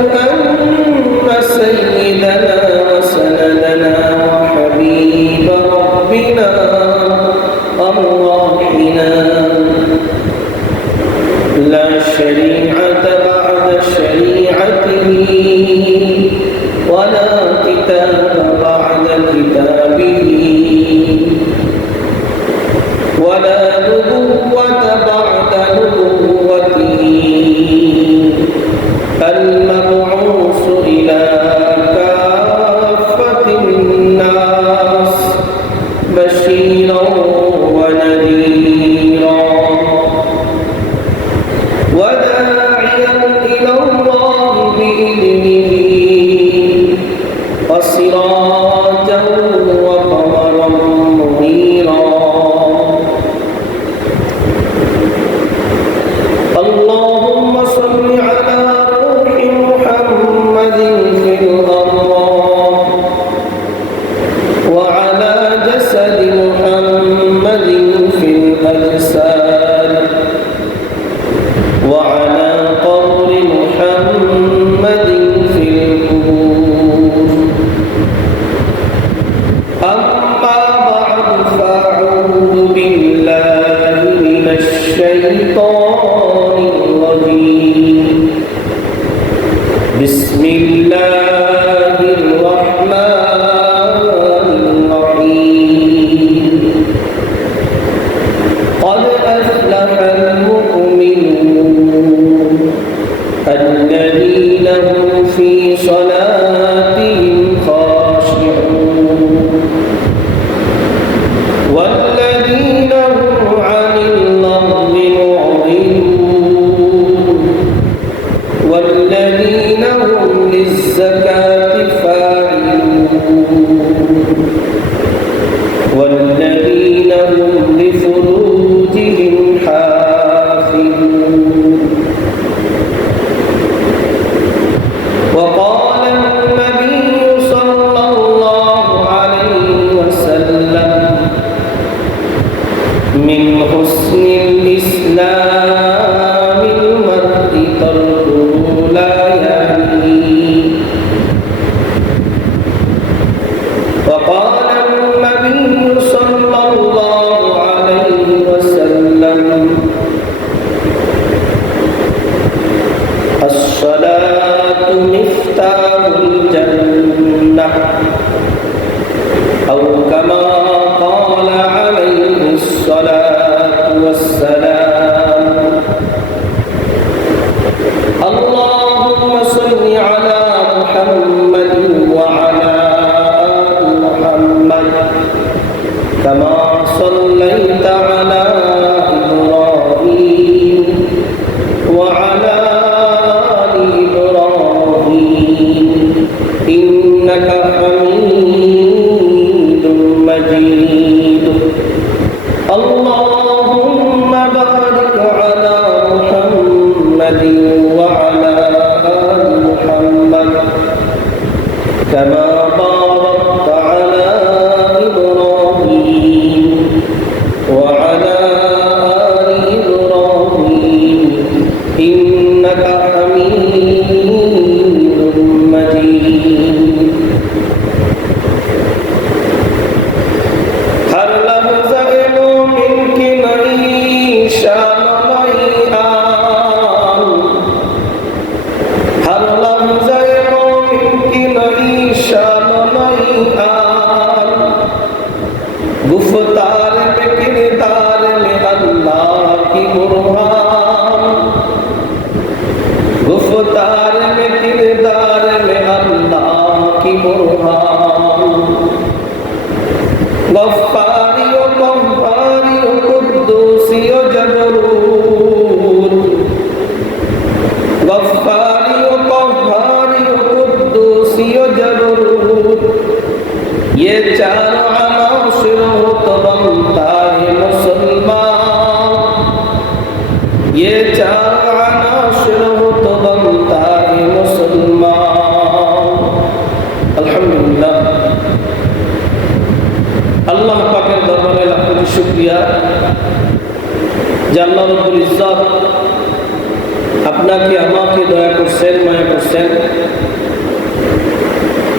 أن سيدنا وسندنا وحبيب ربنا أرواحنا لا شريعة بعد شريعته ولا كتاب بعد كتابه ولا نبوة بعد نبوته المبعوث إلى كافة الناس بشيرا ونذيرا وداعيا إلى الله بإذنه وسراجا وقمرا منيرا اللهم صل على روح محمد في الأرواح وعلى جسد محمد في الأجساد وعلى قبر محمد في القبور أما بعد فأعوذ بالله من الشيطان الرجيم بسم الله الرحمن الرحيم قد أفلح المؤمنون الذين هم في صلاتهم خاشعون والذين هم عن اللغو معرضون والذين هم للزكاة فاعلون والذين هم لفروجهم حافظون وقال النبي صلى الله عليه وسلم من حسن الإسلام المرء تركه لا يعنيه وقال النبي صلى الله عليه وسلم الصلاة مفتاح الجنة أو كما قال عليه الصلاة والسلام اللهم صل على محمد وعلى آل محمد كما صليت على إبراهيم وعلى آل إبراهيم إنك حميد مجيد اللهم بارك على محمد وعلى آل محمد كما باركت على إبراهيم وعلى آل إبراهيم إنك حميد مجيد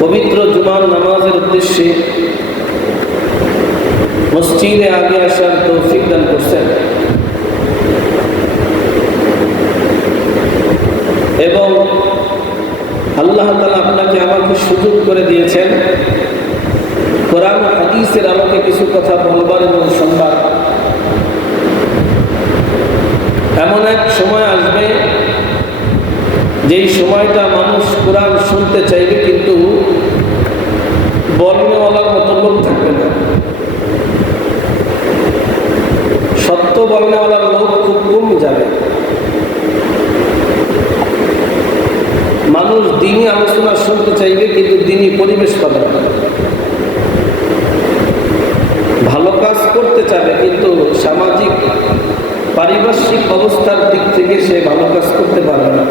পবিত্র জুমার নামাজের উদ্দেশ্যে মসজিদে আগে আসার তৌফিক দান করছেন এবং আল্লাহ তাআলা আপনাকে আমাকে সুযোগ করে দিয়েছেন কোরআন হাদিসের আমাকে কিছু কথা বলবার এবং শুনবার। এমন এক সময় আসবে যেই সময়টা মানুষ কোরআন শুনতে চাইবে কিন্তু বলনেওয়ালার মতো লোক থাকবে না। সত্য বলনেওয়ালার লোক খুব কম যাবে। মানুষ দিনই আলোচনা শুনতে চাইবে কিন্তু দিনই পরিবেশ পাবে না। ভালো কাজ করতে চাবে কিন্তু সামাজিক পারিপার্শ্বিক অবস্থার দিক থেকে সে ভালো কাজ করতে পারবে না।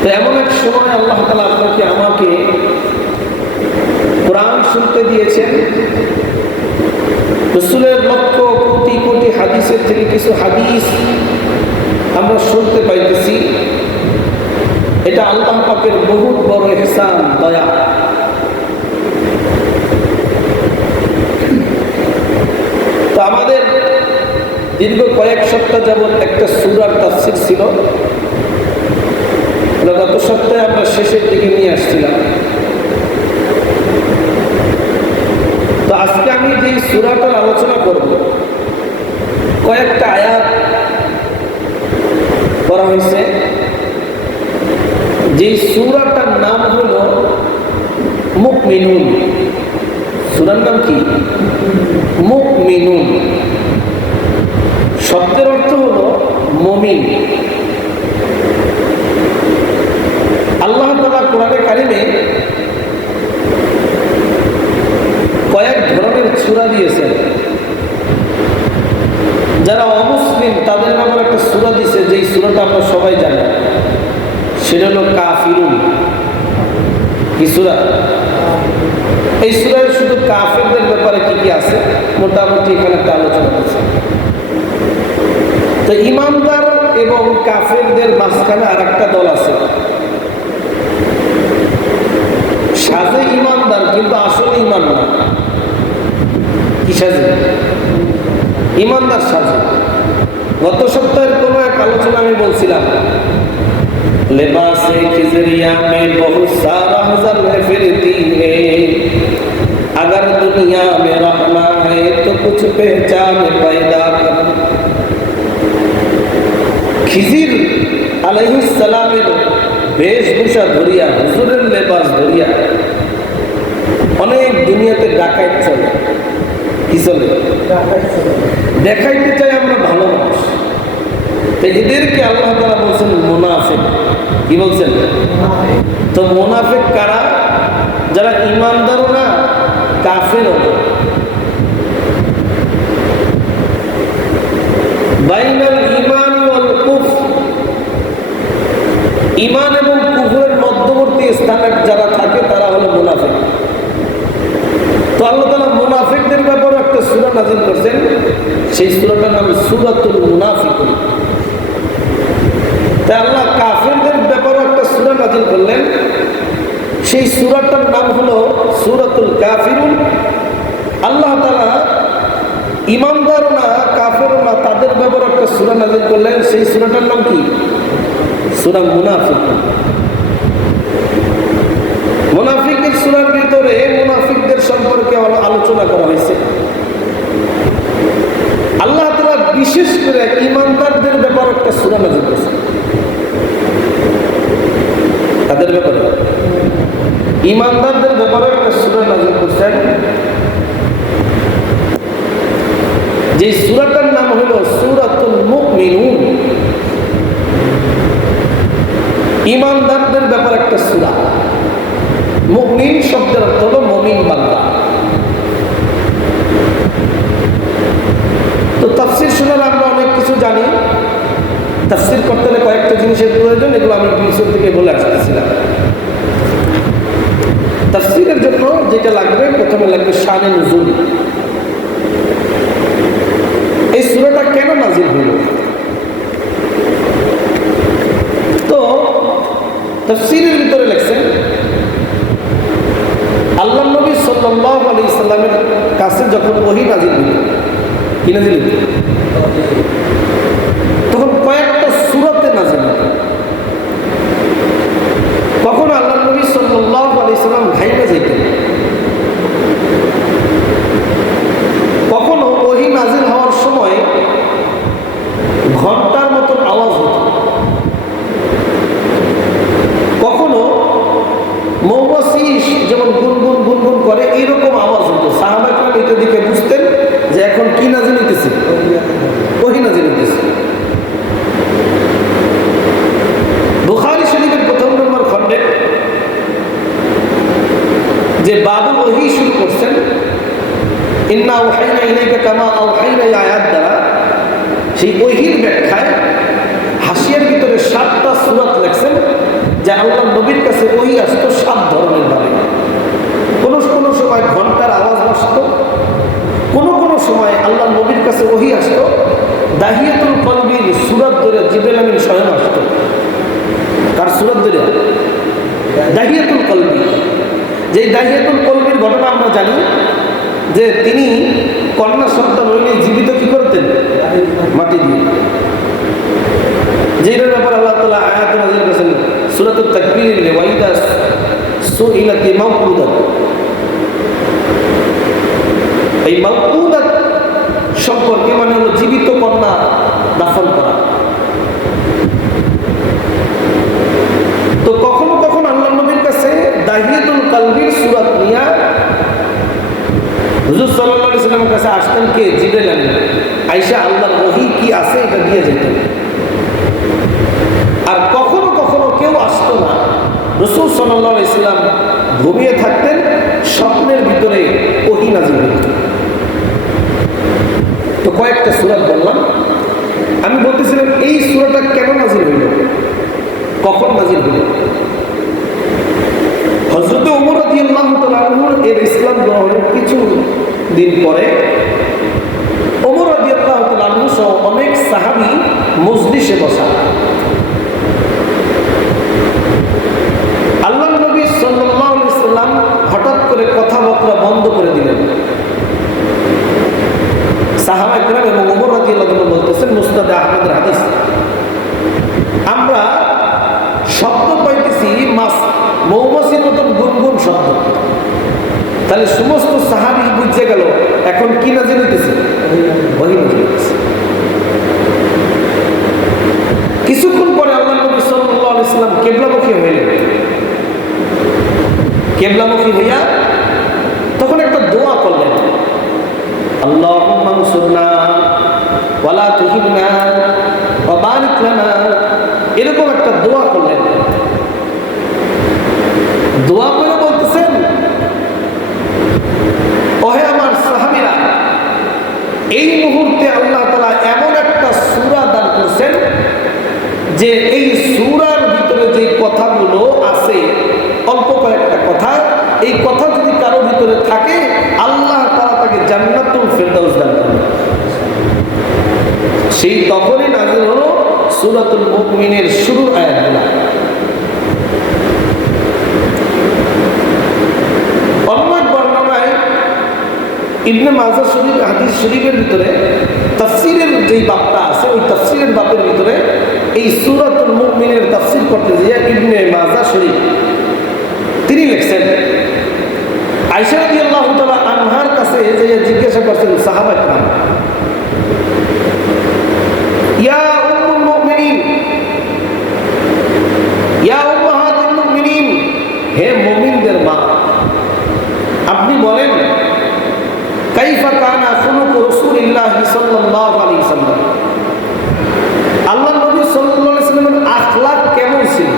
তো এমন এক সময় আল্লাহ তাআলা আপনাকে আমাকে কোরআন শুনতে দিয়েছেন। রাসূলের লক্ষ কোটি কোটি হাদিসের থেকে কিছু হাদিস আমরা শুনতে পাইতেছি। এটা আল্লাহ পাকের বহুত বড় ইহসান, দয়া। তো আমাদের দীর্ঘ কয়েক সপ্তাহ যাবৎ একটা সূরার তাফসীর ছিল। গত সপ্তাহে আমরা শেষের দিকে নিয়ে আসছিলাম। তো আজকে আমি যে সূরাটার আলোচনা করব, কয়েকটা আয়াত করা হয়েছে। যে সূরাটার নাম হলো মুমিনুন। সূরার নাম কি? মুমিনুন। শব্দের অর্থ হলো মুমিন। আল্লাহ তাআলা কোরআনে কারিমে কয়েক ধরনের সূরা দিয়েছেন। যারা অমুসলিম তাদের ব্যাপারে একটা সূরা দিয়েছে, যেই সূরাটা আমরা সবাই জানি, সেটা হলো কাফিরুন। কি সূরা? এই সূরায় শুধু কাফেরদের ব্যাপারে কি কি আছে মোটামুটি এখানে একটা আলোচনা আছে। তো ঈমানদার এবং কাফেরদের মাঝখানে আর একটা দল আছে, সাজে ঈমানদার কিন্তু আসলে ঈমান না। কি সাজে? ঈমানদার সাজে। গত সপ্তাহের কোনো এক আলোচনা আমি বলছিলাম, লেবাসে খিজরিয়া মে বহুত সারা হজর ফিরতি হে, अगर दुनिया में रहना है तो कुछ पहचान पैदा कर। খিজির আলাইহিস সালামের বেশভূষা ধরিয়া, হুজুরের লেবাস ধরিয়া অনেক দুনিয়াতে ডাকাইত চলে। কি চলে? দেখাইতে চাই আমরা ভালো মানুষ। তো এদেরকে আল্লাহ তাআলা বলছেন মুনাফিক। কি বলছেন? তো মুনাফিক কারা? যারা ঈমানদারও না, কাফেরও না, বাইনাল ঈমান ওয়াল কুফর, ঈমান এবং কুফরের মধ্যবর্তী স্থানে যারা থাকে তারা হলো মুনাফিক। তো আল্লাহ তাআলা মুনাফিকদের ব্যাপারে একটা সূরা নাযিল করেছেন। সেই সূরাটার নাম সূরাতুল মুনাফিকুন। তাই আল্লাহ কাফেরদের ব্যাপারে একটা সূরা নাযিল করলেন। সেই সূরাটার নাম হলো সূরাতুল কাফিরুন। আল্লাহ তাআলা ঈমানদারও না, কাফেরও না, তাদের ব্যাপারে একটা সূরা নাযিল করলেন। সেই সূরাটার নাম কি? সূরা মুনাফিকুন। মুনাফিকের সূরার ভিতরে মুনাফিকদের সম্পর্কে আলোচনা করা হয়েছে। আল্লাহ তাআলা বিশেষ করে ঈমানদারদের ব্যাপারে একটা সূরা নাযিল করেছেন। তাদের ব্যাপারে, ঈমানদারদের ব্যাপারে একটা সূরা নাযিল করেছেন। যে সূরাটার নাম হলো সূরাতুল মুমিনুন। ঈমানদারদের ব্যাপারে একটা সূরা। মুমিন শব্দের অর্থ হলো মুমিন বান্দা। তো তাফসীর শুনলে আমরা অনেক কিছু জানি। তাফসীর করতে হলে কয়েকটা জিনিসের প্রয়োজন, এগুলো আমি পিছন থেকে বলে আসতেছিলাম। তাফসীরের জন্য যেটা লাগবে, প্রথমে লাগবে শানে নুজুল। এই সূরাটা কেন নাযিল হলো? তো তাফসীরের ভিতরে লিখছেন আল্লাহ নবী সাল্লাল্লাহু আলাইহি সাল্লামের কাছে যখন ওহী নাযিল হলো, কি নাযিল হলো? তখন কয়েকটা সূরাতে নাযিল হলো। তখন আল্লাহ নবী সাল্লাল্লাহু আলাইহি সাল্লাম ভাইবা যেতেন। কখনো ওহী নাযিল হওয়ার সময় ঘন্টার মতন আওয়াজ হতো, কখনো মৌমাছি যেমন গুনগুন গুনগুন করে এইরকম আওয়াজ হতো। সাহাবায়ে কেরাম এটা দিকে বুঝতেন যে এখন কি নাযিল হইতেছে, ওহী নাযিল হইতেছে। বুখারী শরীফের ১ম নম্বর খণ্ডে যে বাবুল ওহী শুরু করছেন, ইন্না আওহাইনা ইলাইকা কামা আওহাইনা আয়াত দ্বারা, সেই ওহীর ব্যাখ্যায় হাসিয়ার ভিতরে 7টা সূরাত লেখছেন যে আল্লাহ নবীর কাছে ওহী আসতো 7 ধরনের ভাবে। কোনো কোনো সময় ঘন্টার আওয়াজ আসতো, কোনো কোনো সময় আল্লাহ নবীর কাছে ওহী আসতো দাহিয়াতুল কলবির সূরাত ধরে জিবরাইল আমিন স্বয়ং আসতো। কার সূরাত ধরে? দাহিয়াতুল কলবি। যে দাহিয়াতুল কলবির ঘটনা আমরা জানি যে তিনি কন্যা সন্তান হইলে জীবিত কি করতেন? মাটি দিয়ে। যেটার ব্যাপারে আল্লাহ তাআলা আয়াত নাযিল করেছেন সূরাতুত তাকবীর, ওয়াইদা সুইলাতি মাউউদা। এই মাউউদা সম্পর্কে মানে হলো জীবিত কন্যা দাফন করা। তো কখনো কখনো আল্লাহ নবীর কাছে দাহিয়াতুল কলবির সূরাত নিয়া হুজুর সাল্লাল্লাহু আলাইহি সাল্লামের কাছে আসতেন কে? জিবরাইল আমিন। আয়েশা আল্লাহর ওহী কি আছে এটা দিয়ে যেতেন। আর কখনো কখনো কেউ আসতো না, রাসূল সাল্লাল্লাহু আলাইহি সাল্লাম ঘুমিয়ে থাকতেন, স্বপ্নের ভিতরে ওহী নাযিল হতো। তো কয়েকটা সূরা বললাম। আমি বলতেছিলাম এই সূরাটা কেন নাযিল হইল, কখন নাযিল হইল? হযরত ওমর রাদিয়াল্লাহু তাআলা আনহু এর ইসলাম গ্রহণের কিছু দিন পরে ওমর রাদিয়াল্লাহু তাআলা আনহু সহ অনেক সাহাবী মজলিসে বসা। আল্লাহ নবী সাল্লাল্লাহু আলাইহি সাল্লাম হঠাৎ করে কথাবার্তা বন্ধ করে দিলেন। সাহাবায়ে কেরাম এবং ওমর রাদিয়াল্লাহু তাআলা বলতেছেন, মুসনাদে আহমদের হাদিস, আমরা শব্দ পাইতেছি মৌমাছির মতন গুনগুন শব্দ। তাহলে সমস্ত সাহাবী বুঝে গেল এখন কি নাযিল হইতেছে, ওহী নাযিল হইতেছে। কিছুক্ষণ পরে আল্লাহ নবী সাল্লাল্লাহু আলাইহি সাল্লাম কিবলামুখী হইলেন। কিবলামুখী হইয়া তখন একটা দোয়া করলেন, আল্লাহুম্মা নসুরনা ওয়ালা তুহিন্না ওয়া বারিক লানা, এরকম একটা দোয়া করলেন। দোয়া করে বলতেছেন, ওহে আমার সাহাবীরা, এই মুহূর্তে আল্লাহ তাআলা এমন একটা সূরা দান করছেন যে এই সূরার ভিতরে যে কথাগুলো আছে, অল্প কয়েকটা কথা, এই কথা যদি কারো ভিতরে থাকে আল্লাহ তাআলা তাকে জান্নাতুল ফেরদাউস দান করবেন। সেই তখনই নাযিল হলো সূরাতুল মুমিনের শুরুর আয়াতগুলো। ইবনে মাজাহ শরীফ হাদিস শরীফের ভিতরে তাফসীরের যেই বাবটা আছে, ওই তাফসীরের বাবের ভিতরে এই সূরাতুল মুমিনের তাফসীর করতে গিয়ে ইবনে মাজাহ শরীফ তিনি লিখছেন, আয়েশা রাদিয়াল্লাহু তাআলা আনহার কাছে যে জিজ্ঞাসা করছেন সাহাবায়ে কেরাম, ইয়া উম্মুল মুমিনিন, ইয়া উম্মাহাতুল মুমিনিন, হে মুমিনদের মা, আপনি বলেন কাইফা কানা খুলুকু রাসূলিল্লাহি সাল্লাল্লাহু আলাইহি ওয়াসাল্লাম, আল্লাহ নবী সাল্লাল্লাহু আলাইহি ওয়াসাল্লামের আখলাক কেমন ছিল?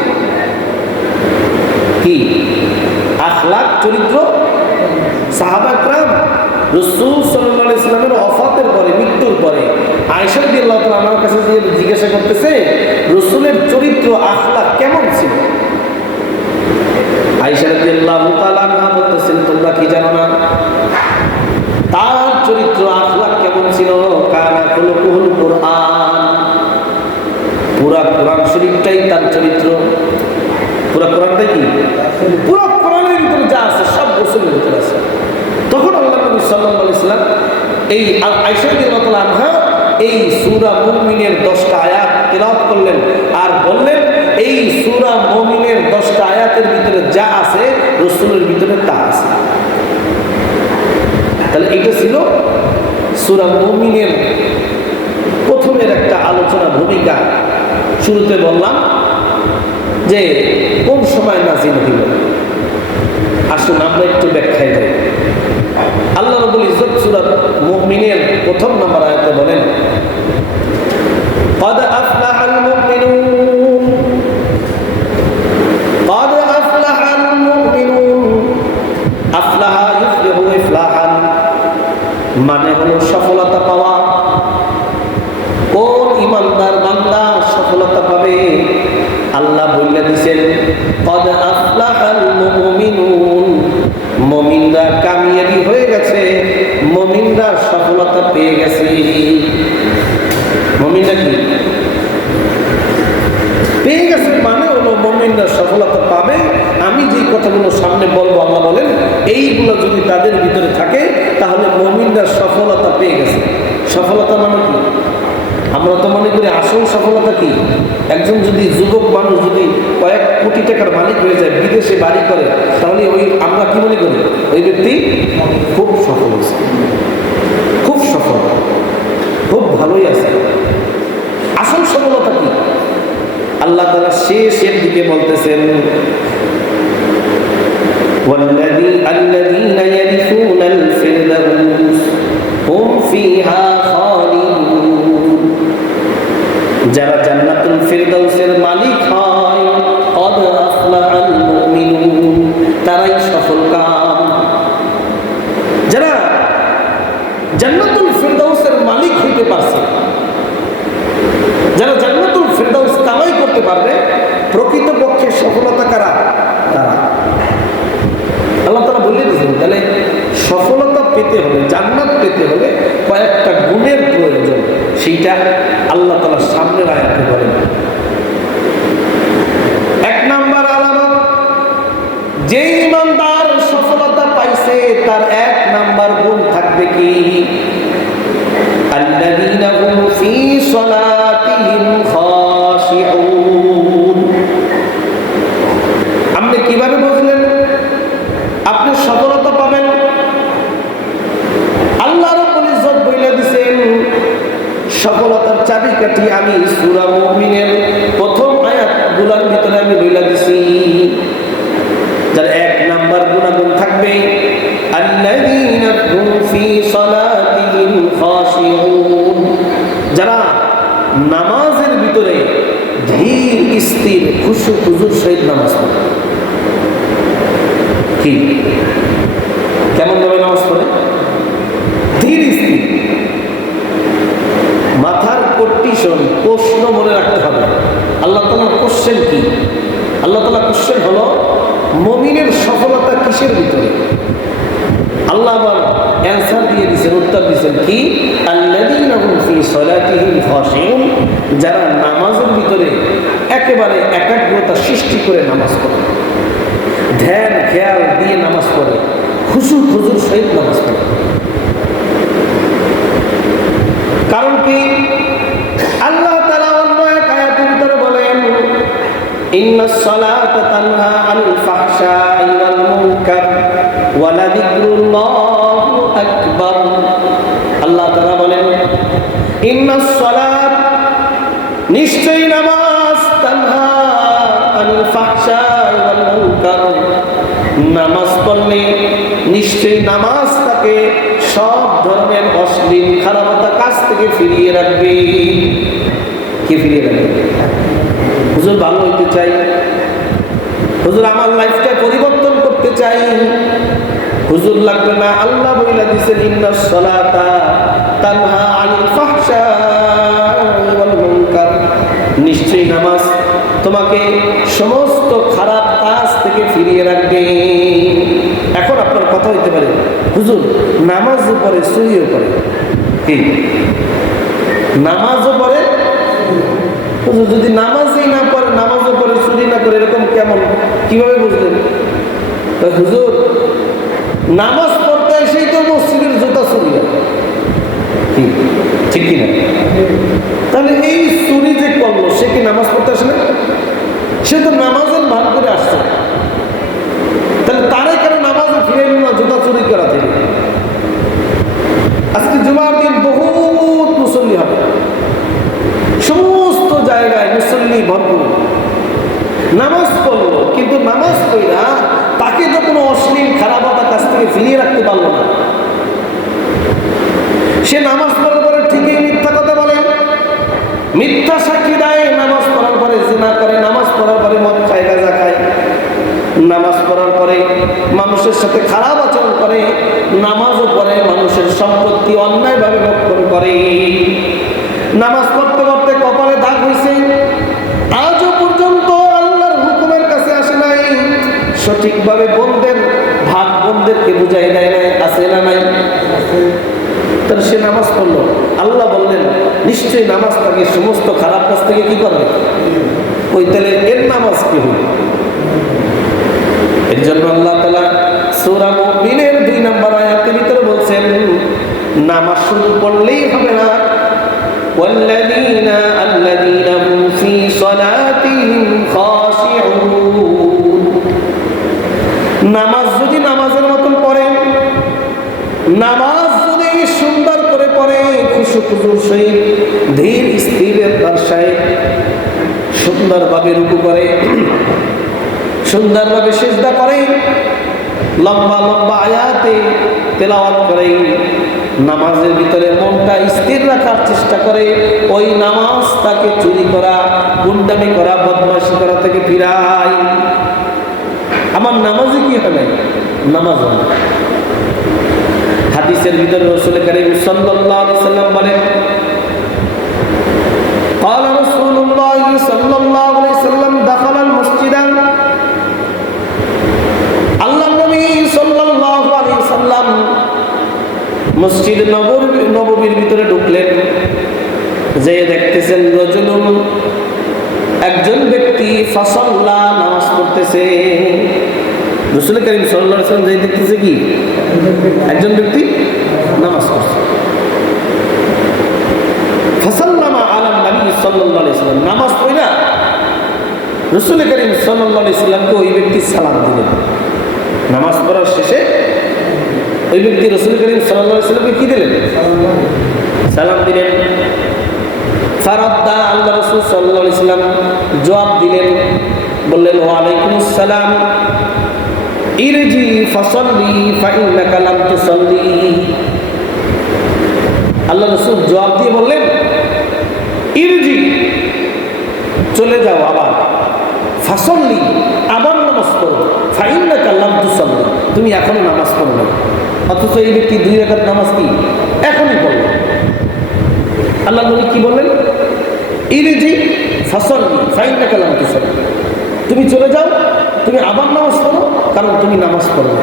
কি আখলাক, চরিত্র? সাহাবায়ে কেরাম রাসূল সাল্লাল্লাহু আলাইহি ওয়াসাল্লামের ওফাতের পরে, মৃত্যুর পরে আয়েশা রাদিয়াল্লাহু তাআলা আমার কাছে যে জিজ্ঞাসা করতেছে রাসূলের চরিত্র আখলাক কেমন ছিল? আয়েশা রাদিয়াল্লাহু তাআলা আনহা বলতেছেন, তোমরা কি জানো না তার চরিত্র আখলাক কেমন ছিল? কানা খুলুকুল কুরআন, পুরা কোরআন শরীফটাই তার চরিত্র। পুরো কোরআনটাই কি? পুরো কোরআনের ভিতরে যা আছে সব রাসূলের ভিতরে আছে। তখন আল্লাহ নবী সাল্লাল্লাহু আলাইহি ওয়াসাল্লাম এই আয়েশা রাদিয়াল্লাহু আনহা এই সূরা মুমিনের 10টা আয়াত তেলাওয়াত করলেন আর বললেন এই সূরা মুমিনের 10টা আয়াতের ভিতরে যা আছে রাসূলের ভিতরে তা আছে। তাহলে এটা ছিল সূরা মুমিনের প্রথমের একটা আলোচনা ভূমিকা। শুরুতে বললাম যে কোন সময় নাযিল হইল। আসুন আমরা একটু ব্যাখ্যায় যাই। আল্লাহ রাব্বুল ইজ্জত সূরা মুমিনের প্রথম নম্বর আয়াতে বলেন قد أفلح المؤمنون قد أفلح المؤمنون أفلح يفلح إفلاحا মানে হলো সফলতা পাওয়া। কোন ঈমানদার বান্দা সফলতা পাবে? আল্লাহ বলে দিয়েছেন قد أفلح المؤمنون মুমিনরা কামিয়াবি হয়ে গেছে, মুমিনরা সফলতা পেয়ে গেছে। মুমিনরা কি পেয়ে গেছে? মানে হলো মুমিনরা সফলতা পাবে। আমি যে কথাগুলো সামনে বলবো আল্লাহ বলেন এইগুলো যদি তাদের ভিতরে থাকে তাহলে মুমিনরা সফলতা পেয়ে গেছে। সফলতা মানে কি? আমরা তো মনে করি আসল সফলতা কি? একজন যদি যুবক মানুষ যদি কয়েক কোটি টাকার মালিক হয়ে যায়, বিদেশে বাড়ি করে, তাহলে ওই আমরা কি মনে করি? ওই ব্যক্তি খুব সফল হয়েছে, খুব সফল, খুব ভালোই আছে। আসল সফলতা কি? আল্লাহ তাআলা শেষের দিকে বলতেছেন الذين يرثون الفردوس هم فيها خالدون যারা জান্নাতুল ফিরদাউসের মালিক হয় قد أفلح المؤمنون তারাই সফল কাম। যারা জান্নাতুল ফিরদাউসের মালিক হইতে পারছে, যারা জান্নাতুল ফিরদাউস কামাই করতে পারবে, প্রকৃতপক্ষে সফলতা কারা? তারা। আল্লাহ তাআলা বলে দিয়েছেন তাহলে সফলতা পেতে হলে, জান্নাত পেতে হলে কয়েকটা গুণের প্রয়োজন। সেইটা আল্লাহ তাআলা সামনের আয়াতে বলেন। এক নাম্বার আলামত, যে ঈমানদার সফলতা পাইছে তার এক নাম্বার গুণ থাকবে কি? আল্লাযীনা হুম ফী সালাতিহিম খাশিউন। আপনি কিভাবে বুঝলেন আপনি সফলতা পাবেন? আল্লাহ রাব্বুল ইজ্জত বলে দিয়েছেন সফলতার চাবিকাঠি আমি সূরা মুমিনের প্রথম আয়াতগুলোর ভিতরে আমি বলে দিয়েছি। যার এক নাম্বার গুণাগুণ থাকবে আল্লাযীনা হুম ফী সালাতিহিম খাশিউন, যারা নামাজের ভিতরে ধীর স্থির খুশু খুজুর সহিত নামাজ পড়ে। কি কেমন ভাবে নামাজ পড়ে? ধীর স্থির। মাথার কন্ডিশন প্রশ্ন মনে রাখতে হবে। আল্লাহ তাআলার কোশ্চেন কি? আল্লাহ তাআলার কোশ্চেন হলো মুমিনের সফলতা কিসের ভিতরে? আল্লাহ আবার অ্যান্সার দিয়ে দিয়েছেন, উত্তর দিয়েছেন কি? আল্লাযীনা হুম ফী সালাতিহিম খাশিউন, যারা নামাজের ভিতরে একেবারে একাগ্রতা সৃষ্টি করে নামাজ পড়ে, ধ্যান খেয়াল দিয়ে নামাজ পড়ে, খুশু খুজুর সহিত নামাজ পড়ে। কারণ কি? আল্লাহ তাআলা অন্য এক আয়াতের ভিতরে বলেন ইন্নাস সালাতা তানহা আনিল ফাহশাই ওয়াল মুনকার ওয়া লাযিকরুল্লাহি আকবার। আল্লাহ তাআলা বলেন ইন্নাস সালাত, নিশ্চয়ই নামাজ, তানহা আনিল ফাহশাই ওয়াল মুনকার, নামাজ পড়লে নিশ্চয়ই নামাজ তাকে সব ধরনের অশ্লীল খারাপতা কাজ থেকে ফিরিয়ে রাখবে। কি ফিরিয়ে রাখবে? হুজুর ভালো হইতে চাই, হুজুর আমার লাইফটা পরিবর্তন করতে চাই, হুজুর লাগবে না। আল্লাহ বলে দিয়েছেন ইন্নাস সালাতা তানহা আনিল ফাহশাই ওয়াল মুনকার, নিশ্চয়ই নামাজ তোমাকে সমস্ত খারাপ কাজ থেকে ফিরিয়ে রাখবে। এখন আপনার কথা হইতে পারে হুজুর নামাজও পড়ে চুরিও করে। কি নামাজও পড়ে? হুজুর যদি নামাজই না পড়ে, নামাজও পড়ে চুরি না করে, এরকম কেমন কিভাবে বুঝলেন? হুজুর, নামাজ পড়তে এসেই তো মসজিদের জুতা চুরি হয়, ঠিক কিনা? তাহলে এই চুরি যে করলো সে কি নামাজ পড়তে আসে না? সে তো নামাজের ভান করে আসছে, তাহলে তারে কেন নামাজে ফিরে এলো না জুতা চুরি করা থেকে? আজকে জুমার দিন বহুত মুসল্লি হবে, সমস্ত জায়গায় মুসল্লি ভরপুর, নামাজ পড়লো, কিন্তু নামাজ পড়া তাকে তো কোনো অশ্লীল খারাপতার কাছ থেকে ফিরিয়ে রাখতে পারলো না। সে নামাজ পড়ার পরে ঠিকই মিথ্যা কথা বলে, মিথ্যা সাক্ষী দেয়, নামাজ পড়ার পরে জিনা করে, নামাজ পড়ার পরে মদ খায়, গাঁজা খায়, নামাজ পড়ার পরে মানুষের সাথে খারাপ আচরণ করে, নামাজও পড়ে মানুষের সম্পত্তি অন্যায়ভাবে ভক্ষণ করে। নামাজ পড়তে পড়তে কপালে দাগ হয়েছে, আজও পর্যন্ত আল্লাহর হুকুমের কাছে আসে নাই, সঠিকভাবে বন্ধের ভাগ বন্ধেরকে বুঝাই দেয় নাই, আছে না নাই? তাহলে সে নামাজ পড়লো, আল্লাহ বললেন নিশ্চয়ই নামাজ তাকে সমস্ত খারাপ কাজ থেকে কি করবে? ওই তাহলে এর নামাজ কি হবে? এর জন্য আল্লাহ তাআলা সূরা মুমিনের 2 নম্বর আয়াতের ভিতরে বলছেন নামাজ শুরু করলেই হবে না, আল্লাযীনা হুম ফী সালাতিহিম খাশিউন। নামাজ যদি নামাজের মতন পড়ে, নামাজ যদি সুন্দর করে পড়ে, খুশু খুজুর সহিত ধীর স্থিরের ভাষায় সুন্দরভাবে রুকু করে, সুন্দরভাবে সিজদা করে, লম্বা লম্বা আয়াতে তেলাওয়াত করে, নামাজের ভিতরে মনটা স্থির রাখার চেষ্টা করে, ওই নামাজ তাকে চুরি করা, গুন্ডামি করা, বদমাশি করা থেকে ফিরায়। আমার নামাজে কি হবে? নামাজ হবে। হাদিসের ভিতরে রাসূল কারীম সাল্লাল্লাহু আলাইহি সাল্লাম বলেন, قال رسول الله صلى الله عليه وسلم دخل المسجد, আল্লাহ নবী সাল্লাল্লাহু আলাইহি সাল্লাম মসজিদ নববীর ভিতরে ঢুকলেন, যে দেখতেছেন রাজুলুন, একজন ব্যক্তি, ফাসাল্লা, নামাজ পড়তেছে। রাসূল কারীম সাল্লাল্লাহু আলাইহি সাল্লাম যে দেখতেছে কি? একজন ব্যক্তি নামাজ পড়ছে। ফাসাল্লামা আলা নবী সাল্লাল্লাহু আলাইহি সাল্লাম, নামাজ পড়া রাসূল কারীম সাল্লাল্লাহু আলাইহি সাল্লামকে ওই ব্যক্তি সালাম দিলেন। নামাজ পড়ার শেষে ওই ব্যক্তি রাসূল কারীম সাল্লাল্লাহু আলাইহি সাল্লামকে কি দিলেন? সালাম দিলেন। ফারাদ্দা, আল্লাহ রাসূল সাল্লাল্লাহু আলাইহি সাল্লাম জবাব দিলেন, বললেন ওয়া আলাইকুমুস সালাম, ইরজি ফাসাল্লি ফাইন্নাকা লাম তুসাল্লি। আল্লাহ রাসূল জবাব দিয়ে বললেন, ইরজি, চলে যাও, আবার ফাসাল্লি, আবার নামাজ পড়ো, ফাইন্নাকা লাম তুসাল্লি, তুমি এখনো নামাজ পড়ো না। অথচ এই ব্যক্তি 2 রাকাত নামাজ কি এখনই পড়ল। আল্লাহ নবী কি বললেন? ইরজি ফাসাল্লি ফাইন্নাকা লাম তুসাল্লি, তুমি চলে যাও, তুমি আবার নামাজ পড়ো, কারণ তুমি নামাজ পড়ো না।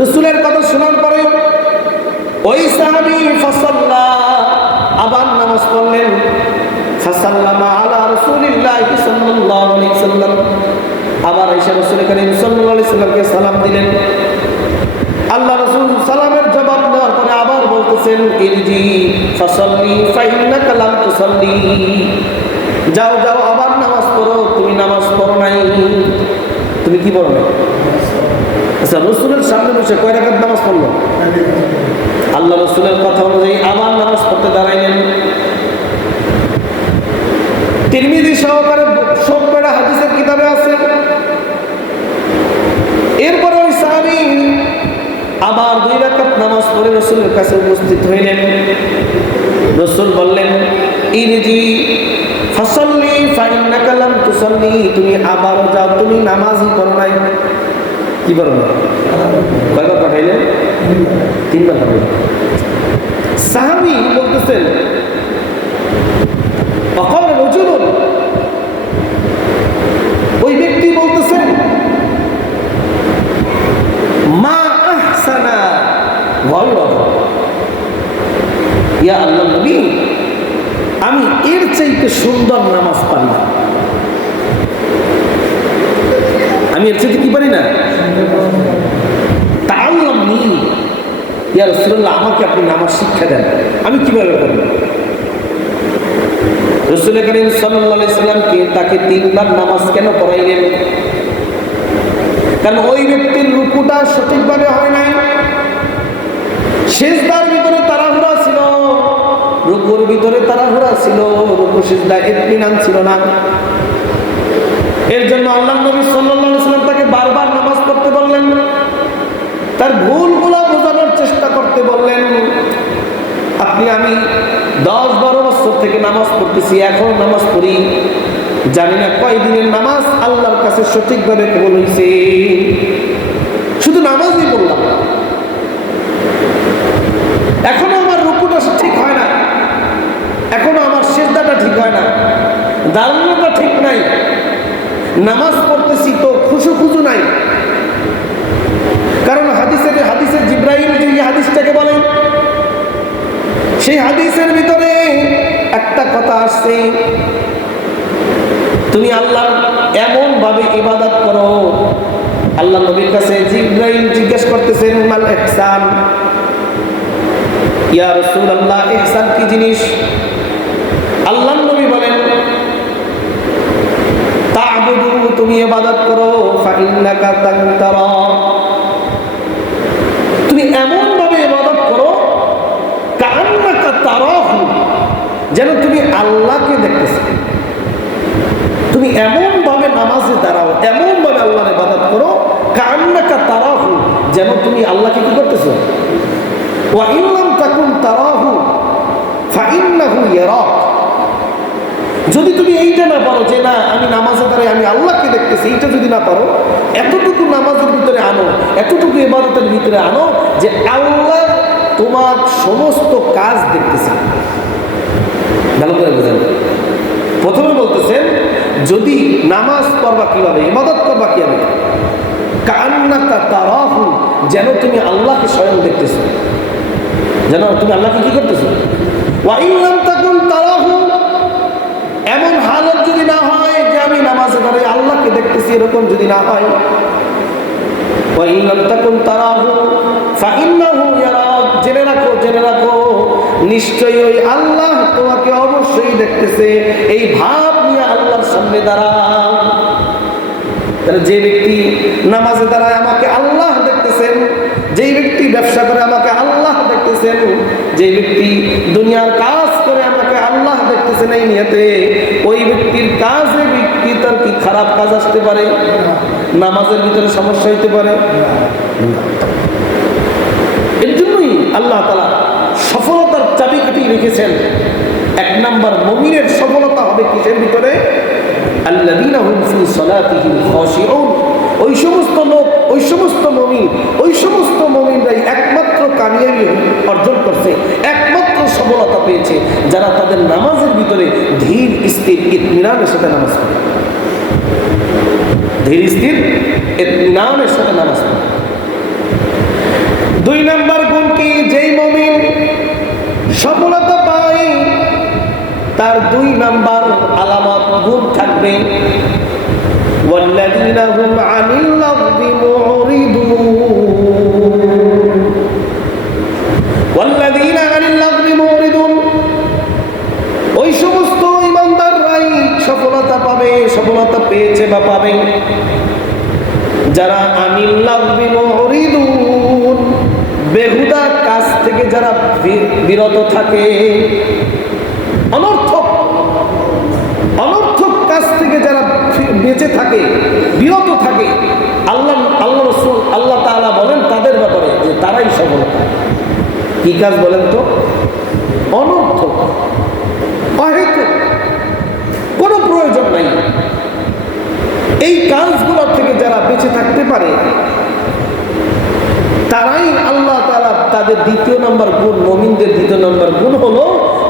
রাসূলের কথা শোনার পরে ওই সাহাবী ফাসাল্লা, আবার নামাজ পড়লেন। ফাসাল্লামা আলা রাসূলিল্লাহি সাল্লাল্লাহু আলাইহি সাল্লাম, আবার এসে রাসূল কারীম সাল্লাল্লাহু আলাইহি সাল্লামকে সালাম দিলেন। আল্লাহ রাসূল সালামের জবাব দেওয়ার পরে আবার বলতেছেন, ইরজি ফাসাল্লি ফাইন্নাকা লাম তুসাল্লি, যাও যাও, আবার নামাজ পড়ো, তুমি নামাজ পড়ো নাই। তুমি কি পড়ো না? আচ্ছা, রাসূলের সামনে বসে কয় রাকাত নামাজ পড়লো? আল্লাহ রাসূলের কথা অনুযায়ী আবার নামাজ পড়তে দাঁড়াইলেন। তিরমিজি সহকারে সবকটা হাদিসের কিতাবে আছে। এরপরে ওই সাহাবী আবার 2 রাকাত নামাজ পড়ে রাসূলের কাছে উপস্থিত হইলেন। রাসূল বললেন, ইরজি ফাসাল্লি ফাইন্নাকা লাম তুসাল্লি, তুমি আবার যাও, তুমি নামাজই পড়ো নাই। কি পড়ো না? কয়বার পাঠাইলেন? 3 বার পাঠাইলেন। সাহাবী বলতেছেন, ওয়াকাল রাজুলুন, ওই ব্যক্তি বলতেছেন, মা আহসানা ওয়াল্লাহ, ইয়া আল্লাহ নবী, আমি এর চাইতে সুন্দর নামাজ পারি না। আমি এর সাথে কি পারি না? তাআল্লামনি ইয়া রাসূলুল্লাহ, আমাকে আপনি নামাজ শিক্ষা দেন, আমি কিভাবে করব? রাসূল করিম সাল্লাল্লাহু আলাইহি সাল্লামকে তাকে 3 বার নামাজ কেন পড়াইলেন? কারণ ওই ব্যক্তির রুকুটা সঠিকভাবে হয় নাই, সিজদার ভিতরে তাড়াহুড়া ছিল, রুকুর ভিতরে তাড়াহুড়া ছিল, রুকু সিজদায় ইতমিনান ছিল না। এর জন্য আল্লাহর নবী সাল্লাল্লাহু আলাইহি সাল্লাম তাকে বারবার নামাজ পড়তে বললেন, তার ভুলগুলো বোঝানোর চেষ্টা করতে বললেন। আমি 10-12 বছর থেকে নামাজ পড়তেছি, এখন নামাজ পড়ি, জানি না কয় দিনের নামাজ আল্লাহর কাছে সঠিকভাবে কবুল হয়েছে। শুধু নামাজই পড়লাম, এখনো আমার রুকুটা ঠিক হয় না, এখনো আমার সিজদাটা ঠিক হয় না, দাঁড়ানোটা ঠিক নাই, নামাজ পড়তেছি তো খুশু নাই। কারণ হাদিসে জিবরাইল যে হাদিসটাকে বলেন, সেই হাদিসের ভিতরে একটা কথা আসছে, তুমি আল্লাহ এমন ভাবে ইবাদত করো। আল্লাহ নবীর কাছে জিবরাইল জিজ্ঞেস করতেছেন, মাল ইহসান, ইয়া রাসূলুল্লাহ, ইহসান কি জিনিস? আল্লাহ নবী বলেন, তা'বুদু, তুমি ইবাদত করো, ফাইন্নাকা তারা, তুমি এমন ভাবে ইবাদত করো, কান্নাকা তারাহু, যেন তুমি আল্লাহকে দেখতেছো। তুমি এমন ভাবে নামাজে দাঁড়াও, এমন ভাবে আল্লাহর ইবাদত করো, কান্নাকা তারাহু, যেন তুমি আল্লাহকে কি করতেছো। ওয়া ইন লাম তাকুন তারাহু ফাইন্নাহু ইয়ারাক, যদি তুমি এইটা না পারো যে না আমি নামাজে দাঁড়াই আমি আল্লাহকে দেখতেছি, এইটা যদি না পারো, এতটুকু নামাজের ভিতরে আনো, এতটুকু ইবাদতের ভিতরে আনো যে আল্লাহ তোমার সমস্ত কাজ দেখতেছে। ভালো করে বুঝেন, প্রথমে বলতেছেন যদি নামাজ পড়বা কিভাবে, ইবাদত করবা কিভাবে, কান্নাকা তারাহু, যেন তুমি আল্লাহকে স্বয়ং দেখতেছো, যেন তুমি আল্লাহকে কি করতেছো। ওয়া ইন লাম তাকুন তারাহু, এমন হালত যদি না হয় যে আমি নামাজে দাঁড়িয়ে আল্লাহকে দেখতেছি, এরকম যদি না হয়, ওয়া ইন লাম তাকুন তারাহু ফাইন্নাহু ইয়ারাক, জেনে রাখো নিশ্চয়ই ওই আল্লাহ তোমাকে অবশ্যই দেখতেছে। এই ভাব নিয়ে আল্লাহর সামনে দাঁড়াও। তাহলে যে ব্যক্তি নামাজে দাঁড়ায় আমাকে আল্লাহ দেখতেছেন, যেই ব্যক্তি ব্যবসা করে আমাকে আল্লাহ দেখতেছেন, যে ব্যক্তি দুনিয়ার কাজ করে আমাকে আল্লাহ দেখতেছেন, এই নিয়তে ওই ব্যক্তির কাজে তার কি খারাপ কাজ আসতে পারে, নামাজের ভিতরে সমস্যা হইতে পারে। এর জন্যই আল্লাহ তাআলা সফলতার চাবিকাঠি রেখেছেন। 1 নাম্বার মুমিনের সফলতা হবে কিসের ভিতরে? আল্লাযীনা হুম ফি সালাতিহিম খাশিউন, ওই সমস্ত লোক, ওই সমস্ত মুমিন, ওই সমস্ত মুমিনরাই একমাত্র কামিয়াবি অর্জন করছে, একমাত্র সফলতা পেয়েছে যারা তাদের নামাজের ভিতরে ধীর স্থির ইতমিনানের সাথে নামাজ পড়ে, ধীর স্থির ইতমিনানের সাথে নামাজ পড়ে। 2 নাম্বার গুণ কি? যেই মুমিন সফলতা পায় তার 2 নাম্বার আলামত গুণ থাকবে, ওয়াল্লাযীনা হুম আনিল লাগবি মুরিদুন, ওয়াল্লাযীনা আনিল লাগবি মুরিদুন, ওই সমস্ত ঈমানদাররাই সফলতা পাবে, সফলতা পেয়েছে বা পাবে যারা আনিল লাগবি মুরিদুন, বেহুদা কাজ থেকে যারা বিরত থাকে, অনর্থক কাজ থেকে যারা বেঁচে থাকে, বিরত থাকে, আল্লাহ রাসূল আল্লাহ তাআলা বলেন তাদের ব্যাপারে যে তারাই সফল। কি কাজ বলেন তো? অনর্থক, অহেতুক, কোনো প্রয়োজন নাই, এই কাজগুলোর থেকে যারা বেঁচে থাকতে পারে তারাই আল্লাহ তাআলা তাদের 2 নাম্বার গুণ, মুমিনদের 2 নাম্বার গুণ হলো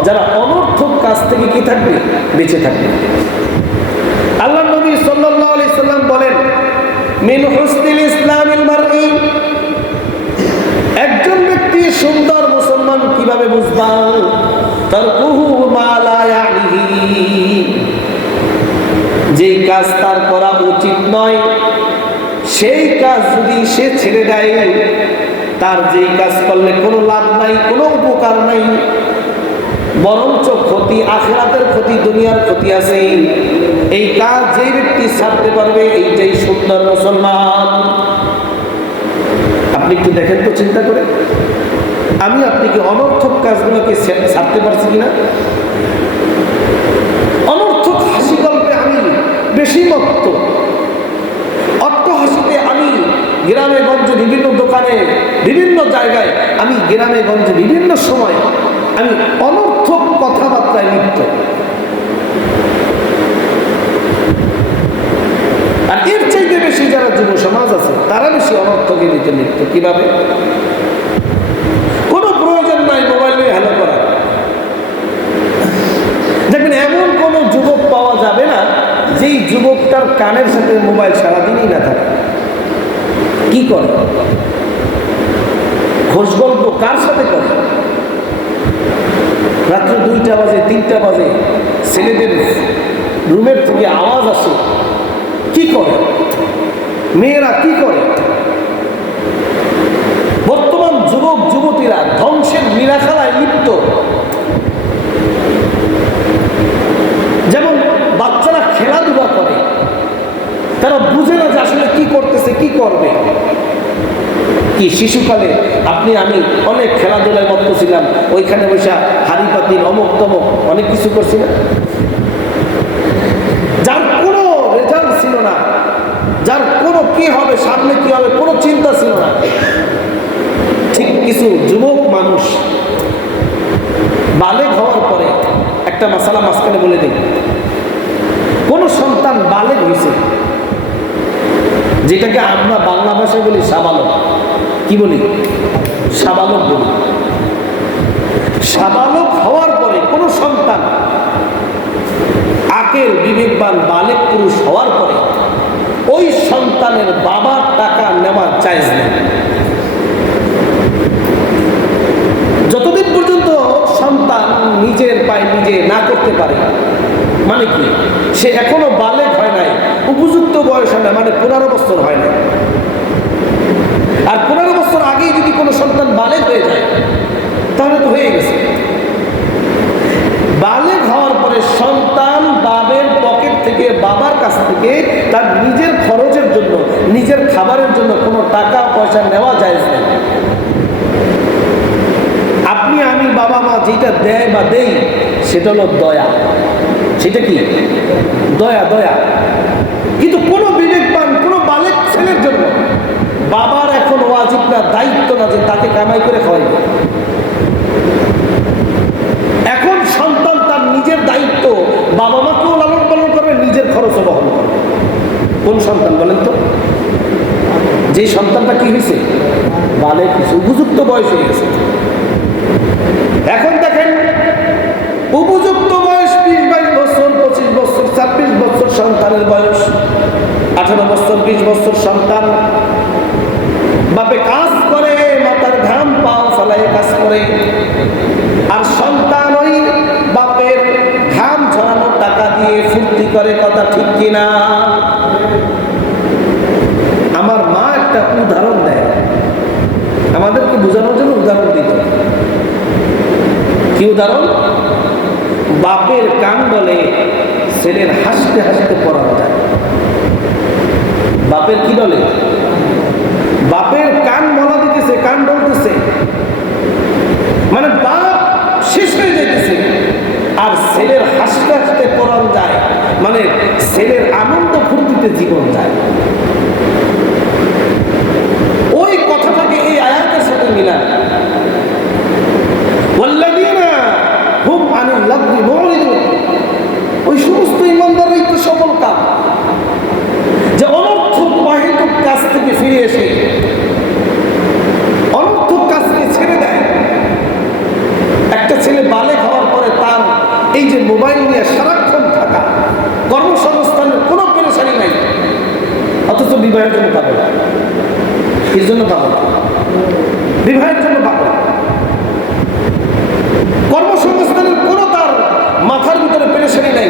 যারা অনর্থক কাজ থেকে কি থাকবে, বেঁচে থাকবে। আল্লাহ নবী সাল্লাল্লাহু আলাইহি সাল্লাম বলেন, মিন হুসনিল ইসলামিল মারই, একজন ব্যক্তি সুন্দর মুসলমান কিভাবে বুঝবা? তারকুহু মা লা ইয়ানিহি, যেই কাজ তার করা উচিত নয় সেই কাজ যদি সে ছেড়ে দেয়, তার যেই কাজ করলে কোনো লাভ নাই, কোনো উপকার নাই, বরঞ্চ ক্ষতি, আখিরাতের ক্ষতি, দুনিয়ার ক্ষতি আছে। এই কাজ যেই ব্যক্তি ছাড়তে পারবে, এইটাই সুন্দর মুসলমান। আপনি একটু দেখেন তো, চিন্তা করে, আমি আপনি কি অনর্থক কাজগুলোকে ছাড়তে পারছি কিনা? অনর্থক হাসি গল্পে আমি বেশি মত্ত, অট্ট হাসিতে আমি গ্রামে গঞ্জে বিভিন্ন দোকানে, বিভিন্ন জায়গায়, আমি গ্রামে গঞ্জে বিভিন্ন সময় আমি অনর্থক কথাবার্তায় লিপ্ত। আর এর চাইতে বেশি যারা যুব সমাজ আছে, তারা বেশি অনর্থকে নিতে লিপ্ত। কিভাবে? কোনো প্রয়োজন নাই মোবাইল নিয়ে হ্যালো করা। দেখবেন এমন কোন যুবক পাওয়া যাবে না যেই যুবকটার কানের সাথে মোবাইল সারাদিনই না থাকে। কি করে? ঘোষ গল্প কার সাথে করে? রাত্রে 2টা বাজে, 3টা বাজে, ছেলেদের রুমের থেকে আওয়াজ আসে। কি করে? মেয়েরা কি করে? বর্তমান যুবক যুবতীরা ধ্বংসের নিরাখালায় লিপ্ত। যেমন বাচ্চারা খেলাধুলা করে, তারা বুঝে না যে আসলে কি করতেছে, কি করবে। কি শিশুকালে আপনি আমি অনেক খেলাধুলায় মত্ত ছিলাম, ওইখানে বসে হাড়ি পাতিল, অমুক তমক অনেক কিছু করছি না? যার কোনো রেজাল্ট ছিল না, যার কোনো কি হবে, সামনে কি হবে, কোনো চিন্তা ছিল না। ঠিক কিছু যুবক মানুষ বালেগ হওয়ার পরে, একটা মাসালা মাঝখানে বলে দিই, কোন সন্তান বালেগ হয়েছে, যেটাকে আমরা বাংলা ভাষায় বলি সাবালক। কি বলি? সাবালক বলি। সাবালক হওয়ার পরে কোন সন্তান আকেল বিবেকবান বালেগ পুরুষ হওয়ার পরে ওই সন্তানের বাবার টাকা নেওয়া জায়েজ নেই। যতদিন পর্যন্ত সন্তান নিজের পায়ে নিজে না করতে পারে, মানে কি, সে এখনো বালেগ হয় নাই, উপযুক্ত বয়স হয় না, মানে 15 বছর হয় না। আর 15 বছর আগেই যদি কোনো সন্তান বালেগ হয়ে যায়, তাহলে তো হয়ে গেছে। বালেগ হওয়ার পরে সন্তান বাবার পকেট থেকে, বাবার কাছ থেকে তার নিজের খরচের জন্য, নিজের খাবারের জন্য কোনো টাকা পয়সা নেওয়া যায় না। আপনি আমি বাবা মা যেটা দেয় বা দেই, সেটা হলো দয়া। সেটা কি? দয়া। দয়া। কিন্তু কোনো বিবেকবান, কোনো বালেগ ছেলের জন্য বাবার এখন ওয়াজিব না, দায়িত্ব না যে তাকে কামাই করে খাওয়াইবে। এখন সন্তান তার নিজের দায়িত্ব, বাবা মাকেও লালন পালন করবে, নিজের খরচও বহন করবে। কোন সন্তান বলেন তো? যে সন্তানটা কি হয়েছে? বালেগ হয়েছে, উপযুক্ত বয়স হয়ে গেছে। এখন দেখেন, উপযুক্ত বয়স 20-22 বছর, 25 বছর, 26 বছর সন্তানের বয়স, 18 বছর, 20 বছর সন্তান বাপে কাজ করে, মাথার ঘাম পাও ফেলায় কাজ করে, আর সন্তান ওই বাপের ঘাম ঝরানো টাকা দিয়ে ফুর্তি করে। কথা ঠিক কিনা? আমার মা একটা উদাহরণ দেয়, আমাদেরকে বোঝানোর জন্য উদাহরণ দিত। কি উদাহরণ? বাপের কান বলে ছেলের হাসতে হাসতে পড়ানো যায়। বাপের কি বলে? বাপের কান বলা দিতেছে, কান বলতেছে, মানে বাপ শেষ হয়ে যেতেছে, আর ছেলের হাসতে হাসতে পড়ানো যায়, মানে ছেলের আনন্দ ফুর্তিতে জীবন যায়। ওই কথাটাকে এই আয়াতের সাথে মিলান। ওই সমস্ত ইমানদারই তো সফল কাজ, যে অনর্থক বাহিত কাজ থেকে ফিরে এসে অনর্থক কাজকে ছেড়ে দেয়। একটা ছেলে বালেগ হওয়ার পরে তার এই যে মোবাইল নিয়ে সারাক্ষণ থাকা, কর্মসংস্থানের কোনো পেরেশানি নাই, অথচ বিবাহের জন্য পাবে না। এর জন্য পাবে না, বিবাহের জন্য পাবে। কর্মসংস্থানের কোনো তার মাথার ভিতরে পেরেশানি নাই,